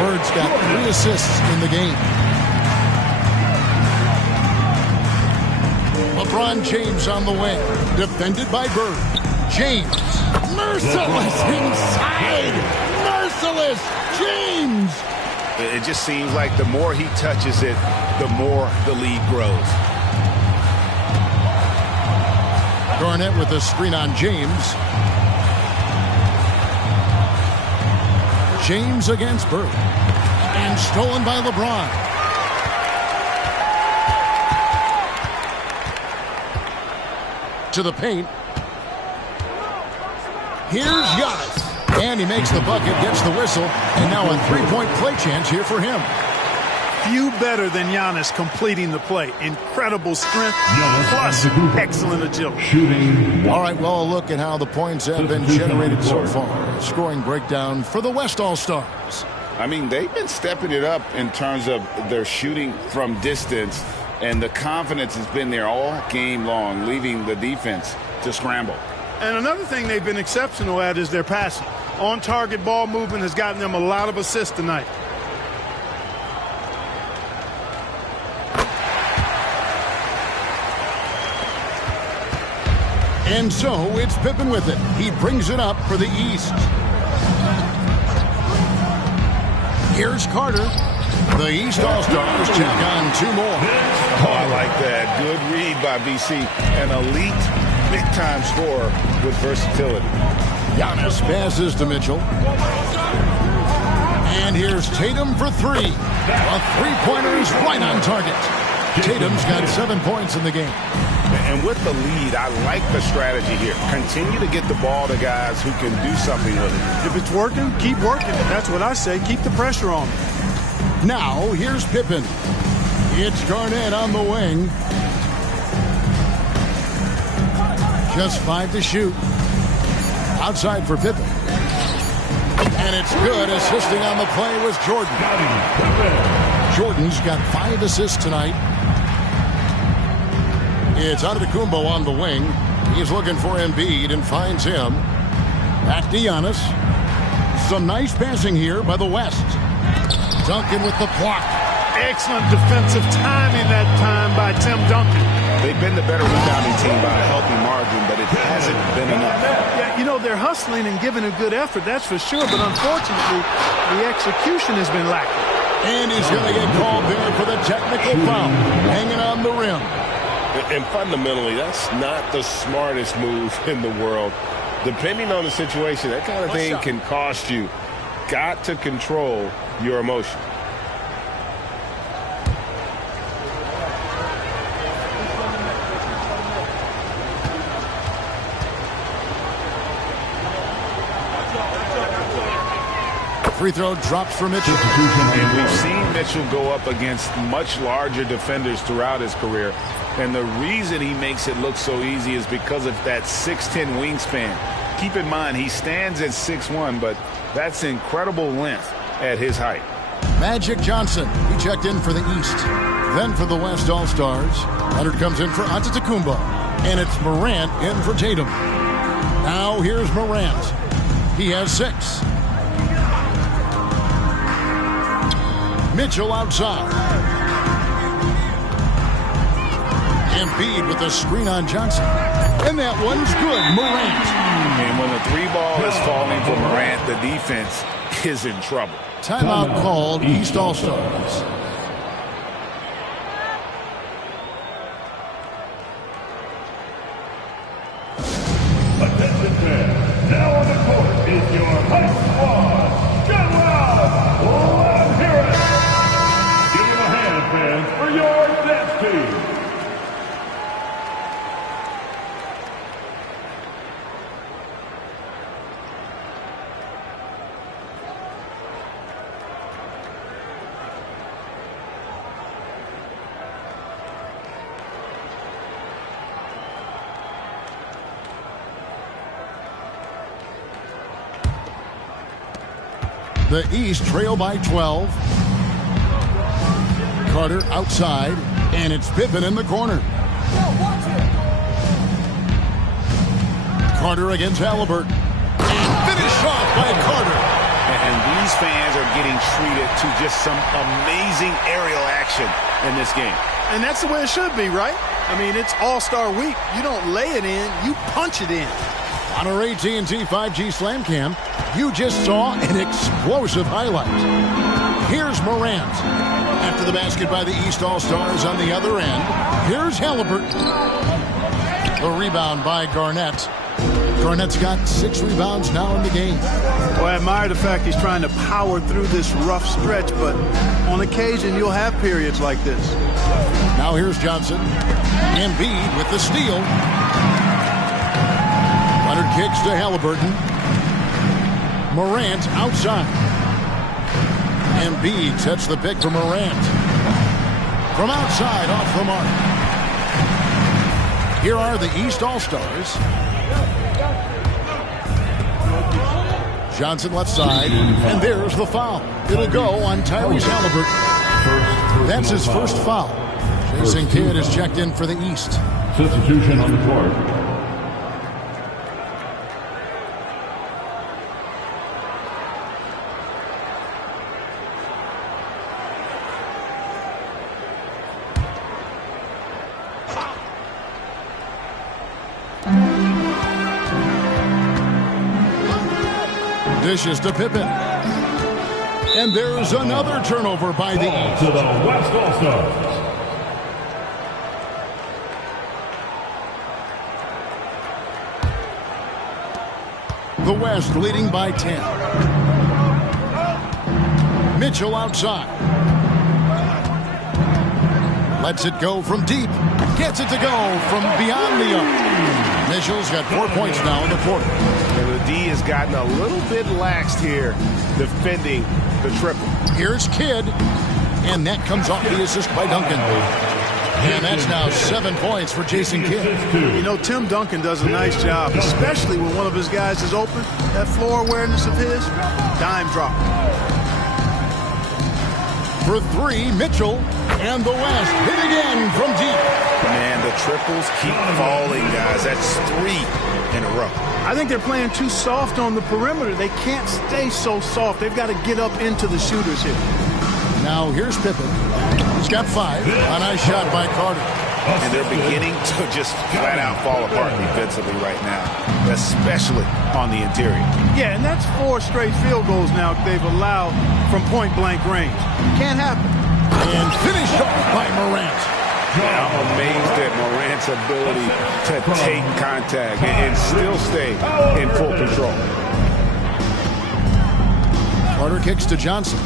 Bird's got 3 assists in the game. LeBron James on the wing. Defended by Bird. James. Merciless inside. Merciless. James. It just seems like the more he touches it, the more the lead grows. Garnett with the screen on James. James against Bird. And stolen by LeBron. To the paint. Here's Giannis. And he makes the bucket, gets the whistle, and now a three-point play chance here for him. Few better than Giannis completing the play. Incredible strength, plus excellent agility. Shooting. All right, well, look at how the points have been generated so far. Scoring breakdown for the West All-Stars. I mean, they've been stepping it up in terms of their shooting from distance, and the confidence has been there all game long, leaving the defense to scramble. And another thing they've been exceptional at is their passing. On-target ball movement has gotten them a lot of assists tonight. And so it's Pippen with it. He brings it up for the East. Here's Carter. The East All-Stars check on two more. Oh, I like that. Good read by BC. An elite, big-time scorer with versatility. Giannis passes to Mitchell. And here's Tatum for three. A three-pointer is right on target. Tatum's got 7 points in the game. And with the lead, I like the strategy here. Continue to get the ball to guys who can do something with it. If it's working, keep working. That's what I say. Keep the pressure on. Now, here's Pippen. It's Garnett on the wing. Just 5 to shoot. Outside for Pippen. And it's good. Assisting on the play was Jordan. Jordan's got 5 assists tonight. It's Antetokounmpo on the wing. He's looking for Embiid and finds him. Back to Giannis. Some nice passing here by the West. Duncan with the block. Excellent defensive timing that time by Tim Duncan. They've been the better rebounding team by a healthy margin, but it hasn't been enough. Yeah, you know, they're hustling and giving a good effort, that's for sure, but unfortunately, the execution has been lacking. And he's going to get called there for the technical foul. Hanging on the rim. And fundamentally, that's not the smartest move in the world. Depending on the situation, that kind of thing can cost you. Got to control your emotion. Free throw drops for Mitchell. And we've seen Mitchell go up against much larger defenders throughout his career. And the reason he makes it look so easy is because of that 6'10" wingspan. Keep in mind, he stands at 6'1", but that's incredible length at his height. Magic Johnson, he checked in for the East. Then for the West All-Stars, Leonard comes in for Antetokounmpo. And it's Morant in for Tatum. Now here's Morant. He has 6. Mitchell outside. Embiid with the screen on Johnson. And that one's good. Morant. And when the 3 ball is falling for Morant, the defense is in trouble. Timeout called, East All-Stars. Attention fans, now on the court is your high squad. Get loud! Let's hear it! Give them a hand, fans, for your dance team. The East trail by 12. Carter outside, and it's Pippen in the corner. Carter against Halliburton. And finished off by Carter. And these fans are getting treated to just some amazing aerial action in this game. And that's the way it should be, right? I mean, it's All-Star Week. You don't lay it in, you punch it in. On our AT&T 5G Slam Cam, you just saw an explosive highlight. Here's Morant. After the basket by the East All-Stars on the other end, here's Halliburton. The rebound by Garnett. Garnett's got 6 rebounds now in the game. Well, I admire the fact he's trying to power through this rough stretch, but on occasion you'll have periods like this. Now here's Johnson. Embiid with the steal. Leonard kicks to Halliburton. Morant outside. Embiid sets the pick for Morant. From outside, off the mark. Here are the East All-Stars. Johnson left side, and there's the foul. It'll go on Tyrese Halliburton. That's his first foul. Jason Kidd is checked in for the East. Substitution on the court. Dishes to Pippen. And there's another turnover by the East. To the West All-Stars. The West leading by 10. Mitchell outside. Lets it go from deep. Gets it to go from beyond the arc. Mitchell's got 4 points now in the quarter. And the D has gotten a little bit laxed here defending the triple. Here's Kidd. And that comes off the assist by Duncan. And that's now 7 points for Jason Kidd. You know, Tim Duncan does a nice job, especially when one of his guys is open. That floor awareness of his, dime drop. For 3, Mitchell. And the West hit again from deep. Man, the triples keep falling, guys. That's 3 in a row. I think they're playing too soft on the perimeter. They can't stay so soft. They've got to get up into the shooters here. Now here's Pippen. He's got 5. A nice shot by Carter. And they're beginning to just flat out fall apart defensively right now, especially on the interior. Yeah, and that's 4 straight field goals now they've allowed from point-blank range. Can't happen. And finished off by Morant. I'm amazed at Morant's ability to take contact and still stay in full control. Carter kicks to Johnson.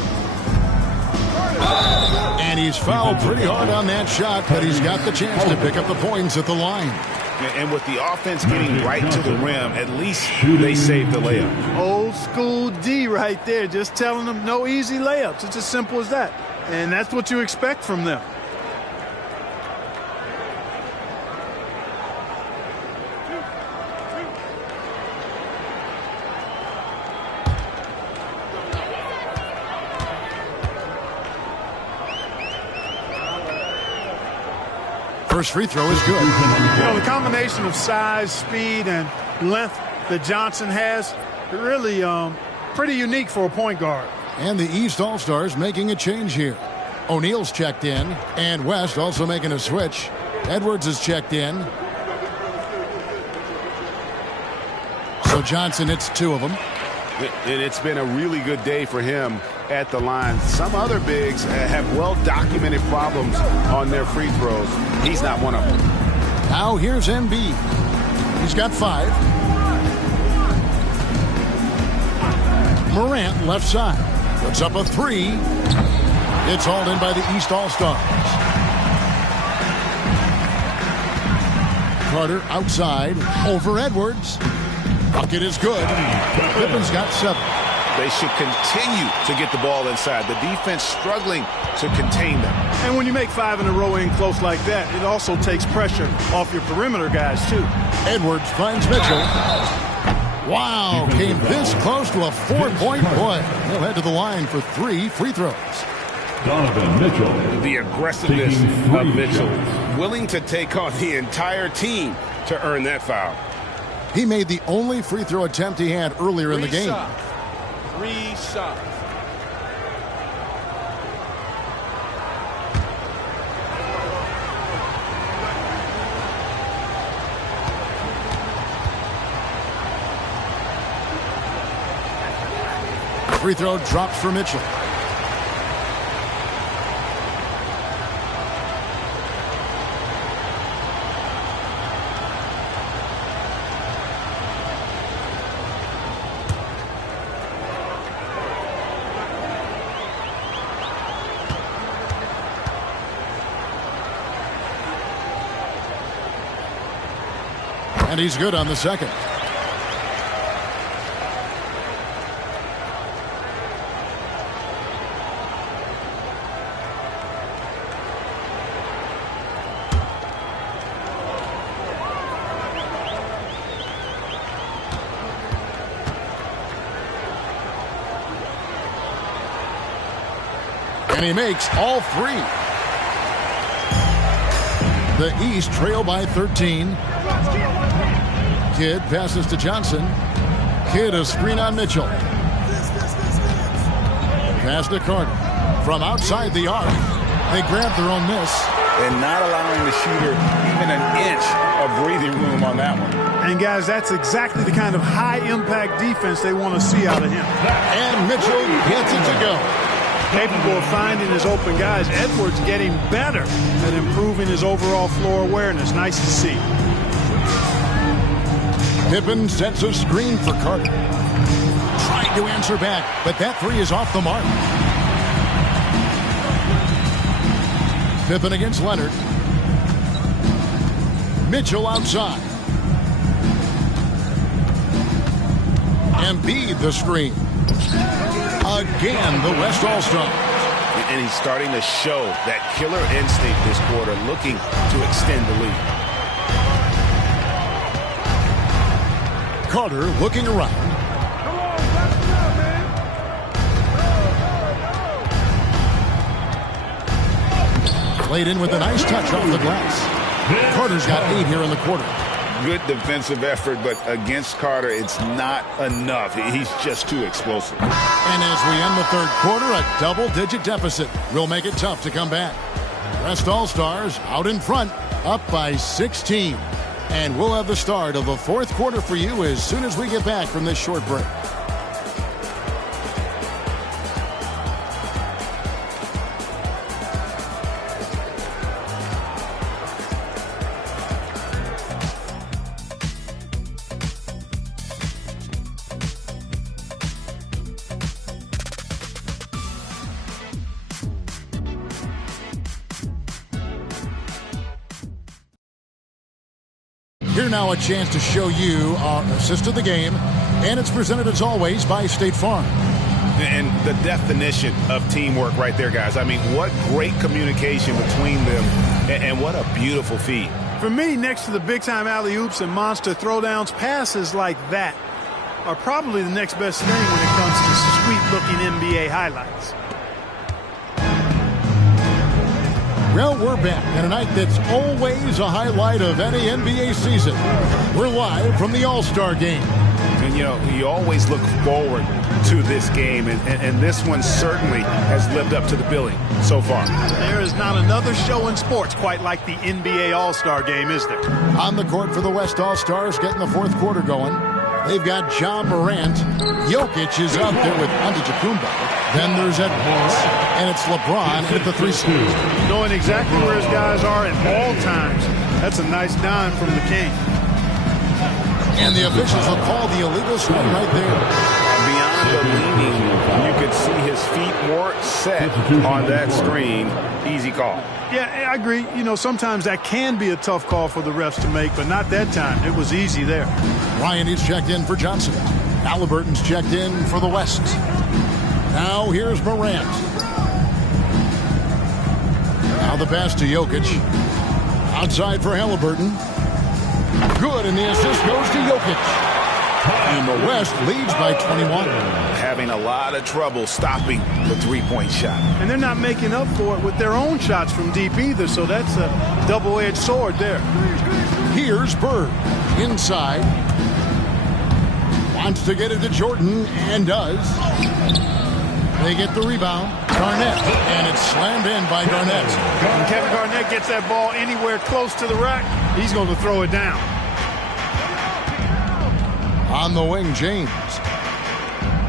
And he's fouled pretty hard on that shot, but he's got the chance to pick up the points at the line. And with the offense getting right to the rim, at least they saved the layup. Old school D right there, just telling them no easy layups. It's as simple as that. And that's what you expect from them. First free throw is good. You know, the combination of size, speed, and length that Johnson has, really pretty unique for a point guard. And the East All-Stars making a change here. O'Neal's checked in, and West also making a switch. Edwards is checked in. So Johnson hits 2 of them. And it's been a really good day for him at the line. Some other bigs have well-documented problems on their free throws. He's not one of them. Now here's Embiid. He's got 5. Morant left side. Puts up a 3. It's hauled in by the East All-Stars. Carter outside over Edwards. Bucket is good. Pippen's got 7. They should continue to get the ball inside. The defense struggling to contain them. And when you make 5 in a row in close like that, it also takes pressure off your perimeter guys, too. Edwards finds Mitchell. Wow, came this close to a 4-point play. He'll head to the line for 3 free throws. Donovan Mitchell. The aggressiveness of Mitchell, willing to take on the entire team to earn that foul. He made the only free throw attempt he had earlier in the game. 3 shots. Free throw drops for Mitchell. And he's good on the second. And he makes all three. The East trail by 13. Kidd passes to Johnson. Kidd a screen on Mitchell. Pass to Carter. From outside the arc, they grab their own miss. And not allowing the shooter even an inch of breathing room on that one. And, guys, that's exactly the kind of high-impact defense they want to see out of him. And Mitchell gets it to go. Capable of finding his open guys. Edwards getting better at improving his overall floor awareness. Nice to see. Pippen sets a screen for Carter. Trying to answer back, but that three is off the mark. Pippen against Leonard. Mitchell outside. Embiid the screen. Again, the West All-Stars. And he's starting to show that killer instinct this quarter, looking to extend the lead. Carter looking around. Played in with a nice touch off the glass. Carter's got 8 here in the quarter. Good defensive effort, but against Carter, it's not enough. He's just too explosive. And as we end the third quarter, a double-digit deficit will make it tough to come back. West All-Stars out in front, up by 16. And we'll have the start of the fourth quarter for you as soon as we get back from this short break. Here now a chance to show you our assist of the game, and it's presented as always by State Farm. And the definition of teamwork right there, guys. I mean, what great communication between them, and what a beautiful feed. For me, next to the big-time alley-oops and monster throwdowns, passes like that are probably the next best thing when it comes to sweet-looking NBA highlights. Well, we're back in a night that's always a highlight of any NBA season. We're live from the All-Star Game. And, you know, you always look forward to this game, and this one certainly has lived up to the billing so far. There is not another show in sports quite like the NBA All-Star Game, is there? On the court for the West All-Stars, getting the fourth quarter going. They've got Ja Morant. Jokic is out there with Antetokounmpo. Then there's Edwards, and it's LeBron at the 3 seed. Knowing exactly where his guys are at all times, that's a nice dime from the king. And the officials will call the illegal swing right there. Beyond the leaning, you could see his feet more set on that screen. Easy call. Yeah, I agree. You know, sometimes that can be a tough call for the refs to make, but not that time. It was easy there. Ryan is checked in for Johnson. Halliburton's checked in for the West. Now here's Morant. Now the pass to Jokic. Outside for Halliburton. Good, and the assist goes to Jokic. And the West leads by 21. Having a lot of trouble stopping the three-point shot. And they're not making up for it with their own shots from deep either, so that's a double-edged sword there. Here's Bird. Inside. Wants to get it to Jordan, and does. They get the rebound. Garnett, and it's slammed in by Garnett. When Kevin Garnett gets that ball anywhere close to the rack, he's going to throw it down. On the wing, James.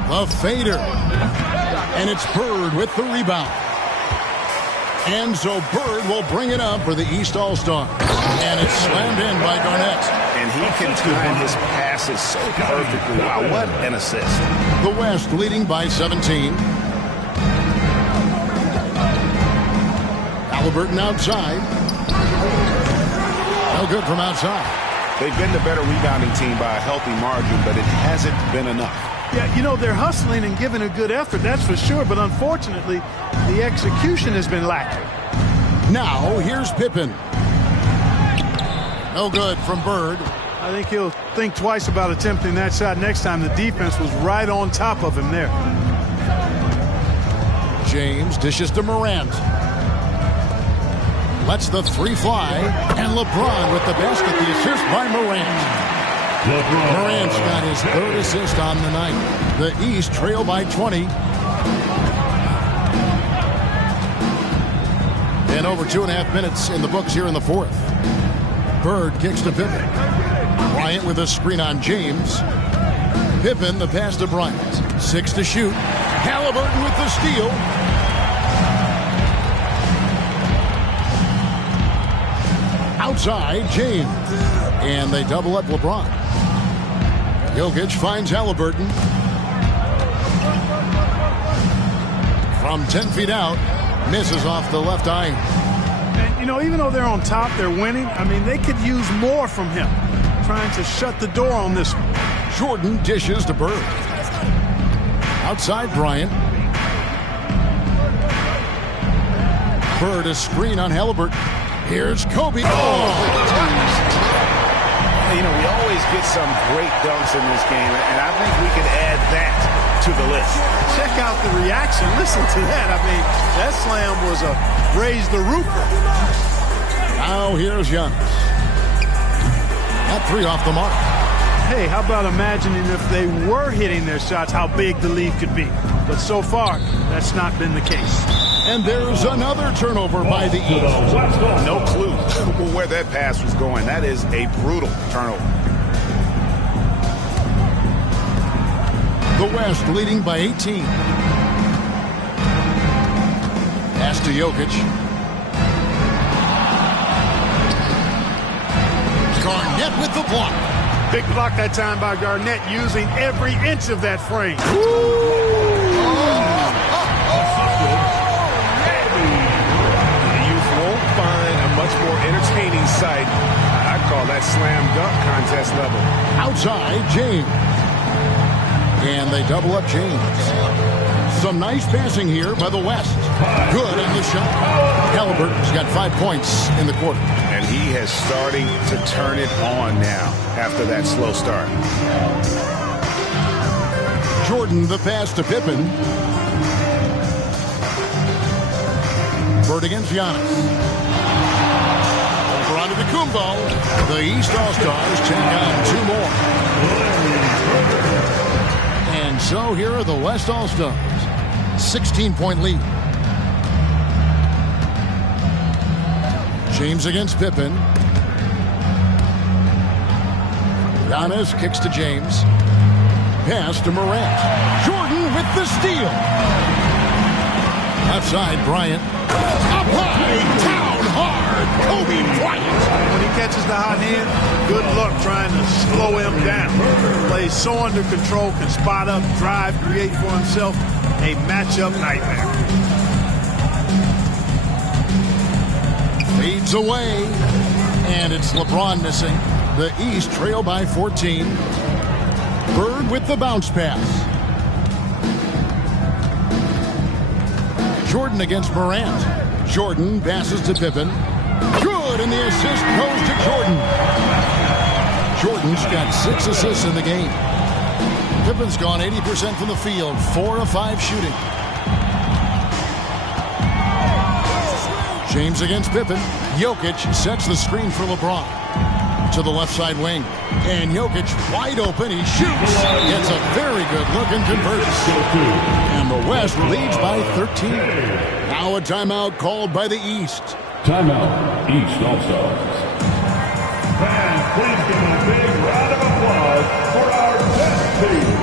The fader. And it's Bird with the rebound. And so Bird will bring it up for the East All-Stars. And it's slammed in by Garnett. And he can time his passes so perfectly. Wow, what an assist. The West leading by 17. Halliburton outside. No good from outside. They've been the better rebounding team by a healthy margin, but it hasn't been enough. Yeah, you know, they're hustling and giving a good effort, that's for sure. But unfortunately, the execution has been lacking. Now, here's Pippen. No good from Bird. I think he'll think twice about attempting that shot next time. The defense was right on top of him there. James dishes to Morant. Lets the three fly. And LeBron with the basket. The assist by Morant. Morant's got his third assist on the night. The East trail by 20. And over 2.5 minutes in the books here in the fourth. Bird kicks to Pippen. Bryant with a screen on James. Pippen the pass to Bryant. 6 to shoot. Halliburton with the steal. Outside, James. And they double up LeBron. Jokic finds Halliburton. From 10 feet out, misses off the left eye. And, you know, even though they're on top, they're winning. I mean, they could use more from him. Trying to shut the door on this one. Jordan dishes to Bird. Outside, Bryant. Bird a screen on Halliburton. Here's Kobe. You know, we always get some great dunks in this game, and I think we can add that to the list. Check out the reaction. Listen to that. I mean, that slam was a raise the roofer. Now here's Giannis. That three off the mark. Hey, how about imagining if they were hitting their shots, how big the lead could be. But so far, that's not been the case. And there's another turnover by the East. No clue where that pass was going. That is a brutal turnover. The West leading by 18. Pass to Jokic. Garnett with the block. Big block that time by Garnett, using every inch of that frame. Much more entertaining sight. I'd call that slam dunk contest level. Outside, James. And they double up James. Some nice passing here by the West. Good on the shot. Halliburton's got 5 points in the quarter. And he has starting to turn it on now after that slow start. Jordan the pass to Pippen. Bird against Giannis. The Kumbo. The East All-Stars take on 2 more. And so here are the West All-Stars. 16-point lead. James against Pippen. Giannis kicks to James. Pass to Morant. Jordan with the steal. Outside, Bryant. Up high, down hard. Kobe Bryant. When he catches the hot hand, good luck trying to slow him down. Plays so under control, can spot up, drive, create for himself a matchup nightmare. Fades away, and it's LeBron missing. The East trail by 14. Bird with the bounce pass. Jordan against Morant. Jordan passes to Pippen. Good, and the assist goes to Jordan. Jordan's got 6 assists in the game. Pippen's gone 80% from the field, 4 of 5 shooting. James against Pippen. Jokic sets the screen for LeBron. To the left side wing. And Jokic wide open. He shoots. Gets a very good look and converts. And the West leads by 13. Now a timeout called by the East. Timeout, East All-Stars. Fans, please give a big round of applause for our best team.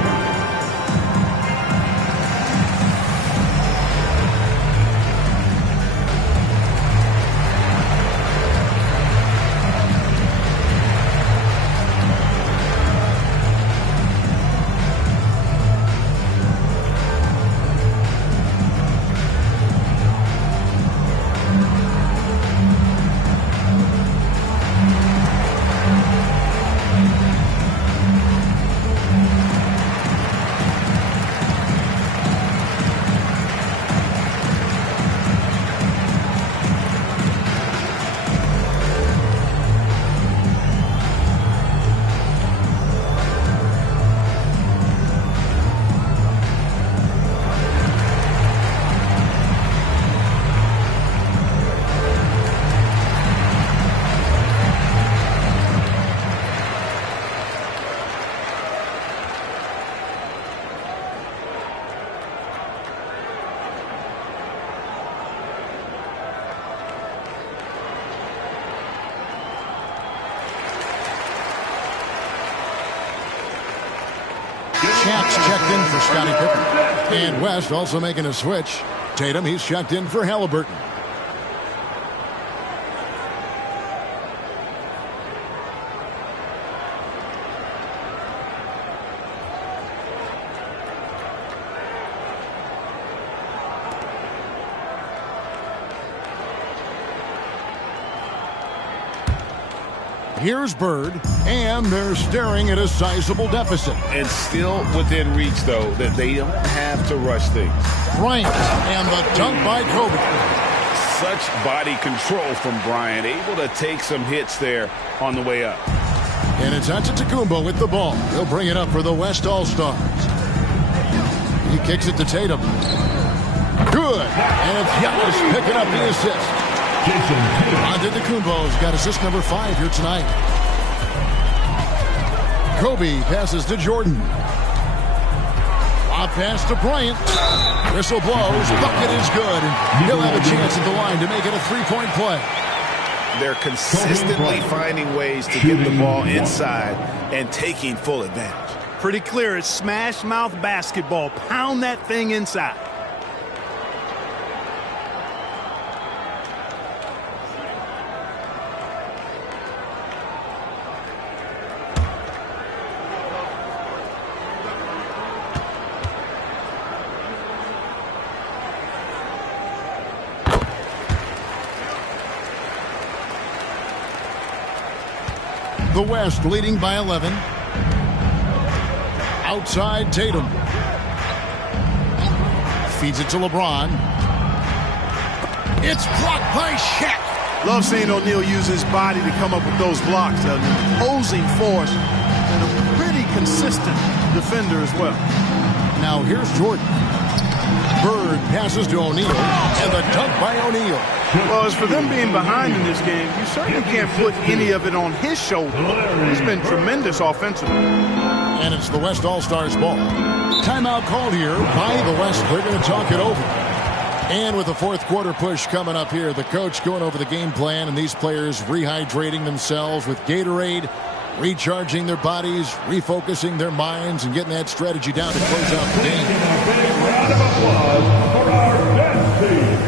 Max checked in for Scottie Pippen. And West also making a switch. Tatum, he's checked in for Halliburton. Here's Bird, and they're staring at a sizable deficit. And still within reach, though, that they don't have to rush things. Bryant, and the dunk by Kobe. Such body control from Bryant, able to take some hits there on the way up. And it's Antetokounmpo with the ball. He'll bring it up for the West All-Stars. He kicks it to Tatum. Good, and it's Giannis picking up the assist. Antetokounmpo's got assist number 5 here tonight. Kobe passes to Jordan. Lob pass to Bryant. Whistle blows. Bucket is good. And he'll have a chance at the line to make it a 3-point play. They're consistently finding ways to get the ball inside and taking full advantage. Pretty clear. It's smash mouth basketball. Pound that thing inside. The West leading by 11. Outside Tatum. Feeds it to LeBron. It's blocked by Shaq. Love seeing O'Neal use his body to come up with those blocks. An opposing force and a pretty consistent defender as well. Now here's Jordan. Bird passes to O'Neal, and the dunk by O'Neal. Well, as for them being behind in this game, you certainly can't put any of it on his shoulder. He's been tremendous offensively. And it's the West All-Stars ball. Timeout called here by the West. They're going to talk it over. And with the fourth quarter push coming up here, the coach going over the game plan, and these players rehydrating themselves with Gatorade, recharging their bodies, refocusing their minds, and getting that strategy down to close out the game. A big round of applause for our best team.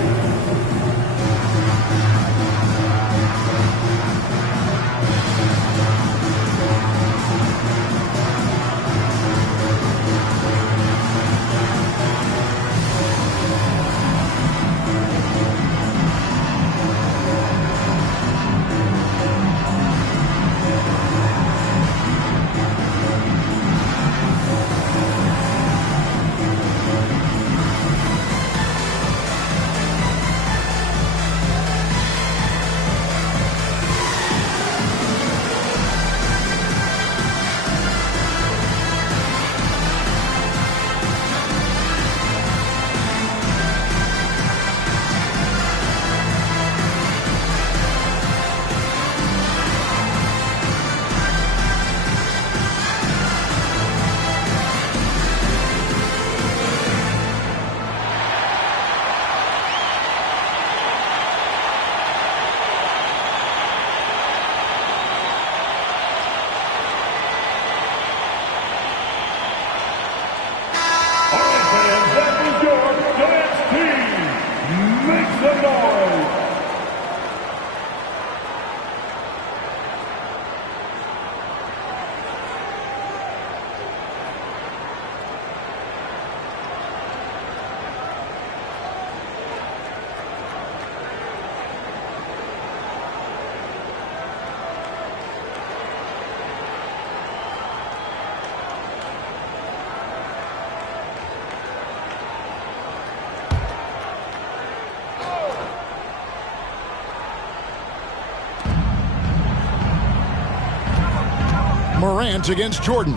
Morant against Jordan.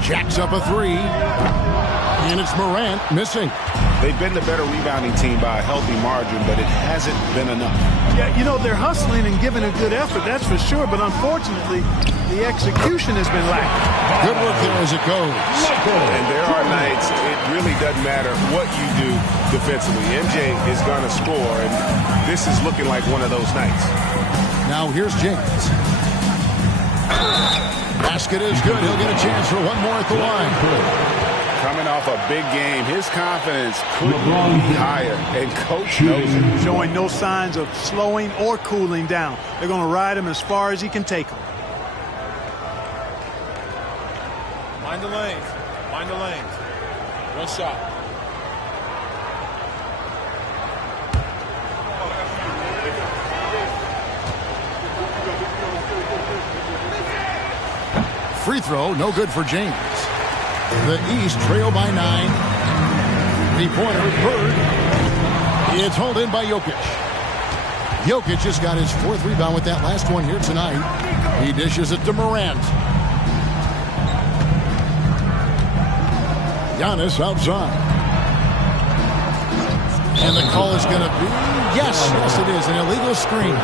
Jacks up a 3. And it's Morant missing. They've been the better rebounding team by a healthy margin, but it hasn't been enough. Yeah, you know, they're hustling and giving a good effort, that's for sure. But unfortunately, the execution has been lacking. Good work there as it goes. And there are nights it really doesn't matter what you do defensively. MJ is going to score, and this is looking like one of those nights. Now here's James. Basket is good. He'll get a chance for one more at the line. Coming off a big game, his confidence couldn't be higher, and Coach knows it. Showing no signs of slowing or cooling down. They're going to ride him as far as he can take him. Mind the lanes. Mind the lanes. One shot. Free throw, no good for James. The East trail by 9. Three-pointer, Bird. It's hauled in by Jokic. Jokic just got his 4th rebound with that last one here tonight. He dishes it to Morant. Giannis outside. And the call is going to be, yes, it is, an illegal screen.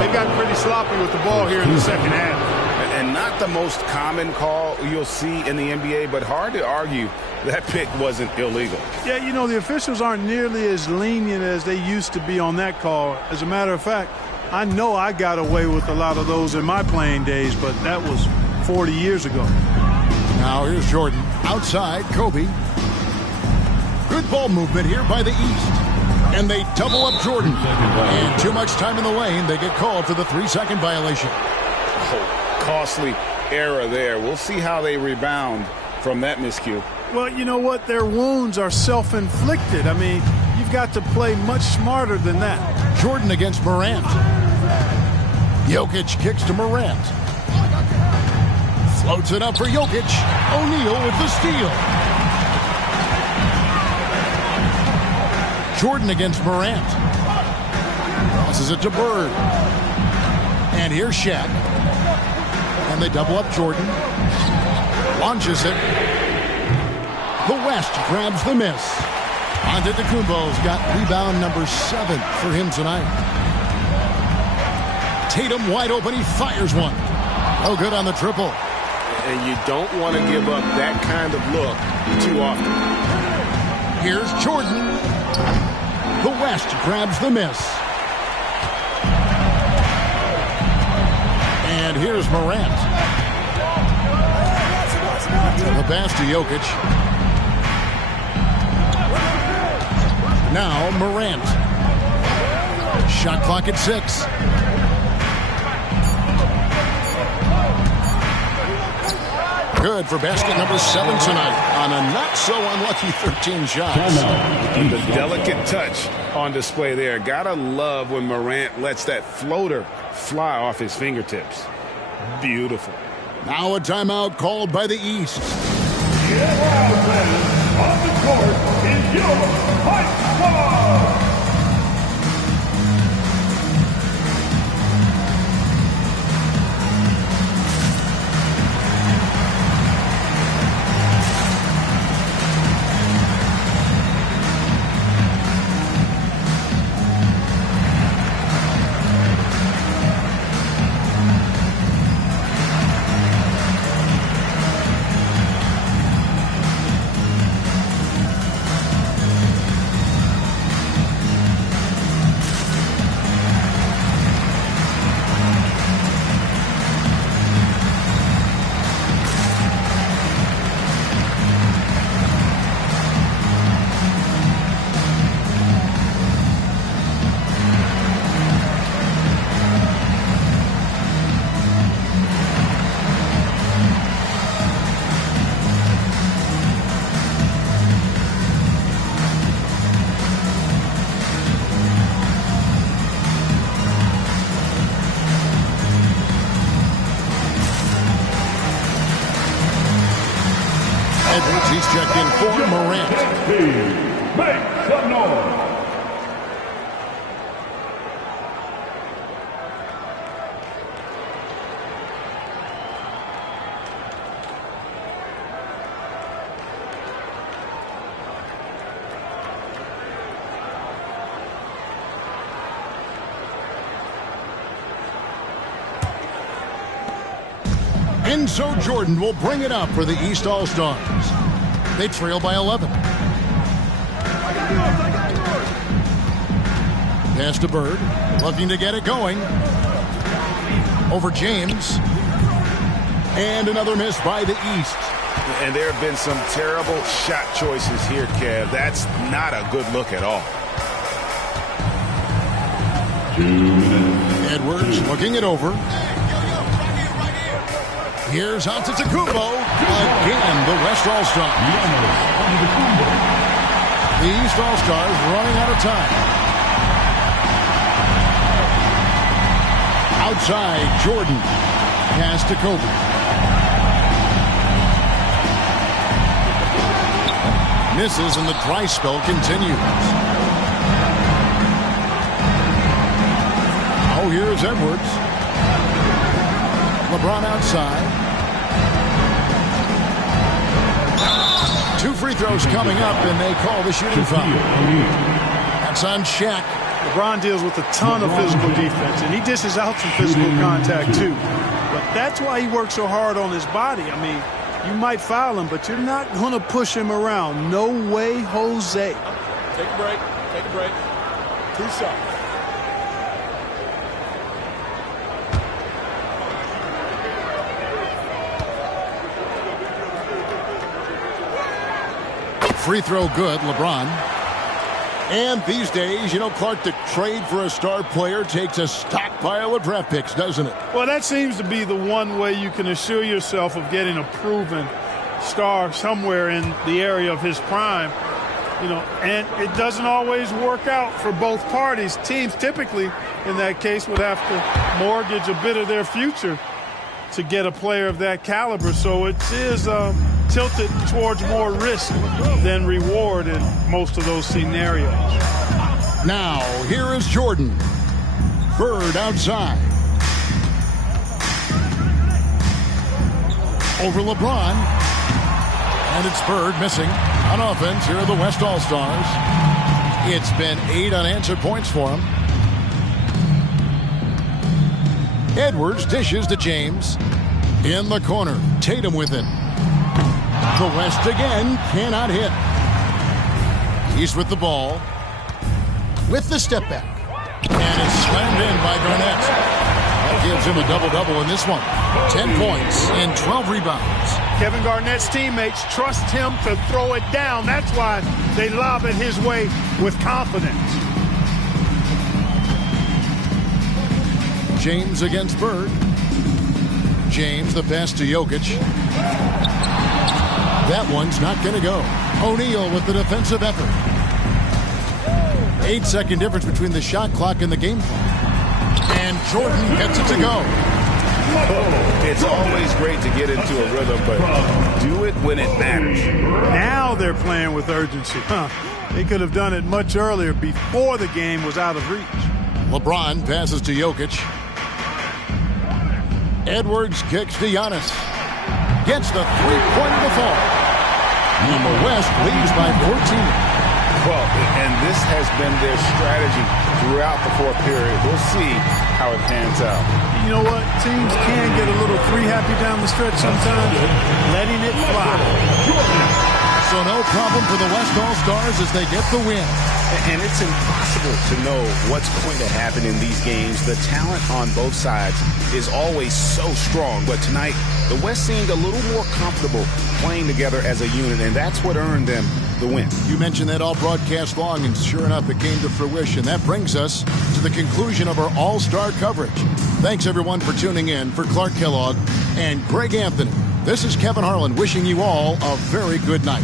They got pretty sloppy with the ball here in the second half. And not the most common call you'll see in the NBA, but hard to argue that pick wasn't illegal. Yeah, you know, the officials aren't nearly as lenient as they used to be on that call. As a matter of fact, I know I got away with a lot of those in my playing days, but that was 40 years ago. Now here's Jordan. Outside, Kobe. Good ball movement here by the East. And they double up Jordan. And too much time in the lane. They get called for the 3-second violation. Costly error there. We'll see how they rebound from that miscue. Well, you know what? Their wounds are self-inflicted. I mean, you've got to play much smarter than that. Jordan against Morant. Jokic kicks to Morant. Floats it up for Jokic. O'Neal with the steal. Jordan against Morant. Passes it to Bird. And here's Shaq. And they double up Jordan. Launches it. The West grabs the miss. Antetokounmpo's got rebound number 7 for him tonight. Tatum wide open. He fires one. Oh, good on the triple. And you don't want to give up that kind of look too often. Here's Jordan. The West grabs the miss. And here's Morant. The pass to Jokic. Now Morant. Shot clock at 6. Good for basket number 7 tonight on a not so unlucky 13 shots. The delicate touch on display there. Gotta love when Morant lets that floater fly off his fingertips. Beautiful. Now a timeout called by the East. Get out, man. On the court is your Hype Squad. He's checked in for Morant. Make some noise. And so Jordan will bring it up for the East All-Stars. They trail by 11. Pass to Bird. Looking to get it going. Over James. And another miss by the East. And there have been some terrible shot choices here, Kev. That's not a good look at all. Edwards looking it over. Here's Antetokounmpo. Again, the West All-Stars. The East All-Stars running out of time. Outside, Jordan. Pass to Kobe. Misses and the dry spell continues. Oh, here's Edwards. LeBron outside. 2 free throws coming up, and they call the shooting foul. That's on Shaq. LeBron deals with a ton of physical defense, and he dishes out some physical contact too. But that's why he works so hard on his body. I mean, you might foul him, but you're not going to push him around. No way, Jose. Take a break. Take a break. 2 shots. Free throw good, LeBron. And these days, you know, Clark, the trade for a star player takes a stockpile of draft picks, doesn't it? Well, that seems to be the one way you can assure yourself of getting a proven star somewhere in the area of his prime. You know, and it doesn't always work out for both parties. Teams typically, in that case, would have to mortgage a bit of their future to get a player of that caliber. So it is tilted towards more risk than reward in most of those scenarios. Now, here is Jordan. Bird outside. Over LeBron. And it's Bird missing. On offense, here are the West All-Stars. It's been 8 unanswered points for him. Edwards dishes to James. In the corner, Tatum with it. The West again cannot hit. He's with the ball. With the step back. And it's slammed in by Garnett. That gives him a double-double in this one. 10 points and 12 rebounds. Kevin Garnett's teammates trust him to throw it down. That's why they lob it his way with confidence. James against Bird. James, the pass to Jokic. That one's not going to go. O'Neal with the defensive effort. 8-second difference between the shot clock and the game clock. And Jordan gets it to go. It's always great to get into a rhythm, but do it when it matters. Now they're playing with urgency. They could have done it much earlier, before the game was out of reach. LeBron passes to Jokic. Edwards kicks to Giannis. Gets the three-pointer to fall. And the West leads by 14. Well, and this has been their strategy throughout the fourth period. We'll see how it pans out. You know what? Teams can get a little free-happy down the stretch sometimes, letting it fly. So no problem for the West All-Stars as they get the win. And it's impossible to know what's going to happen in these games. The talent on both sides is always so strong. But tonight, the West seemed a little more comfortable playing together as a unit, and that's what earned them the win. You mentioned that all broadcast long, and sure enough, it came to fruition. That brings us to the conclusion of our All-Star coverage. Thanks, everyone, for tuning in. For Clark Kellogg and Greg Anthony, this is Kevin Harlan wishing you all a very good night.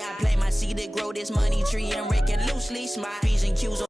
I play my seed to grow this money tree and rake it loosely. Smile P's and Q's.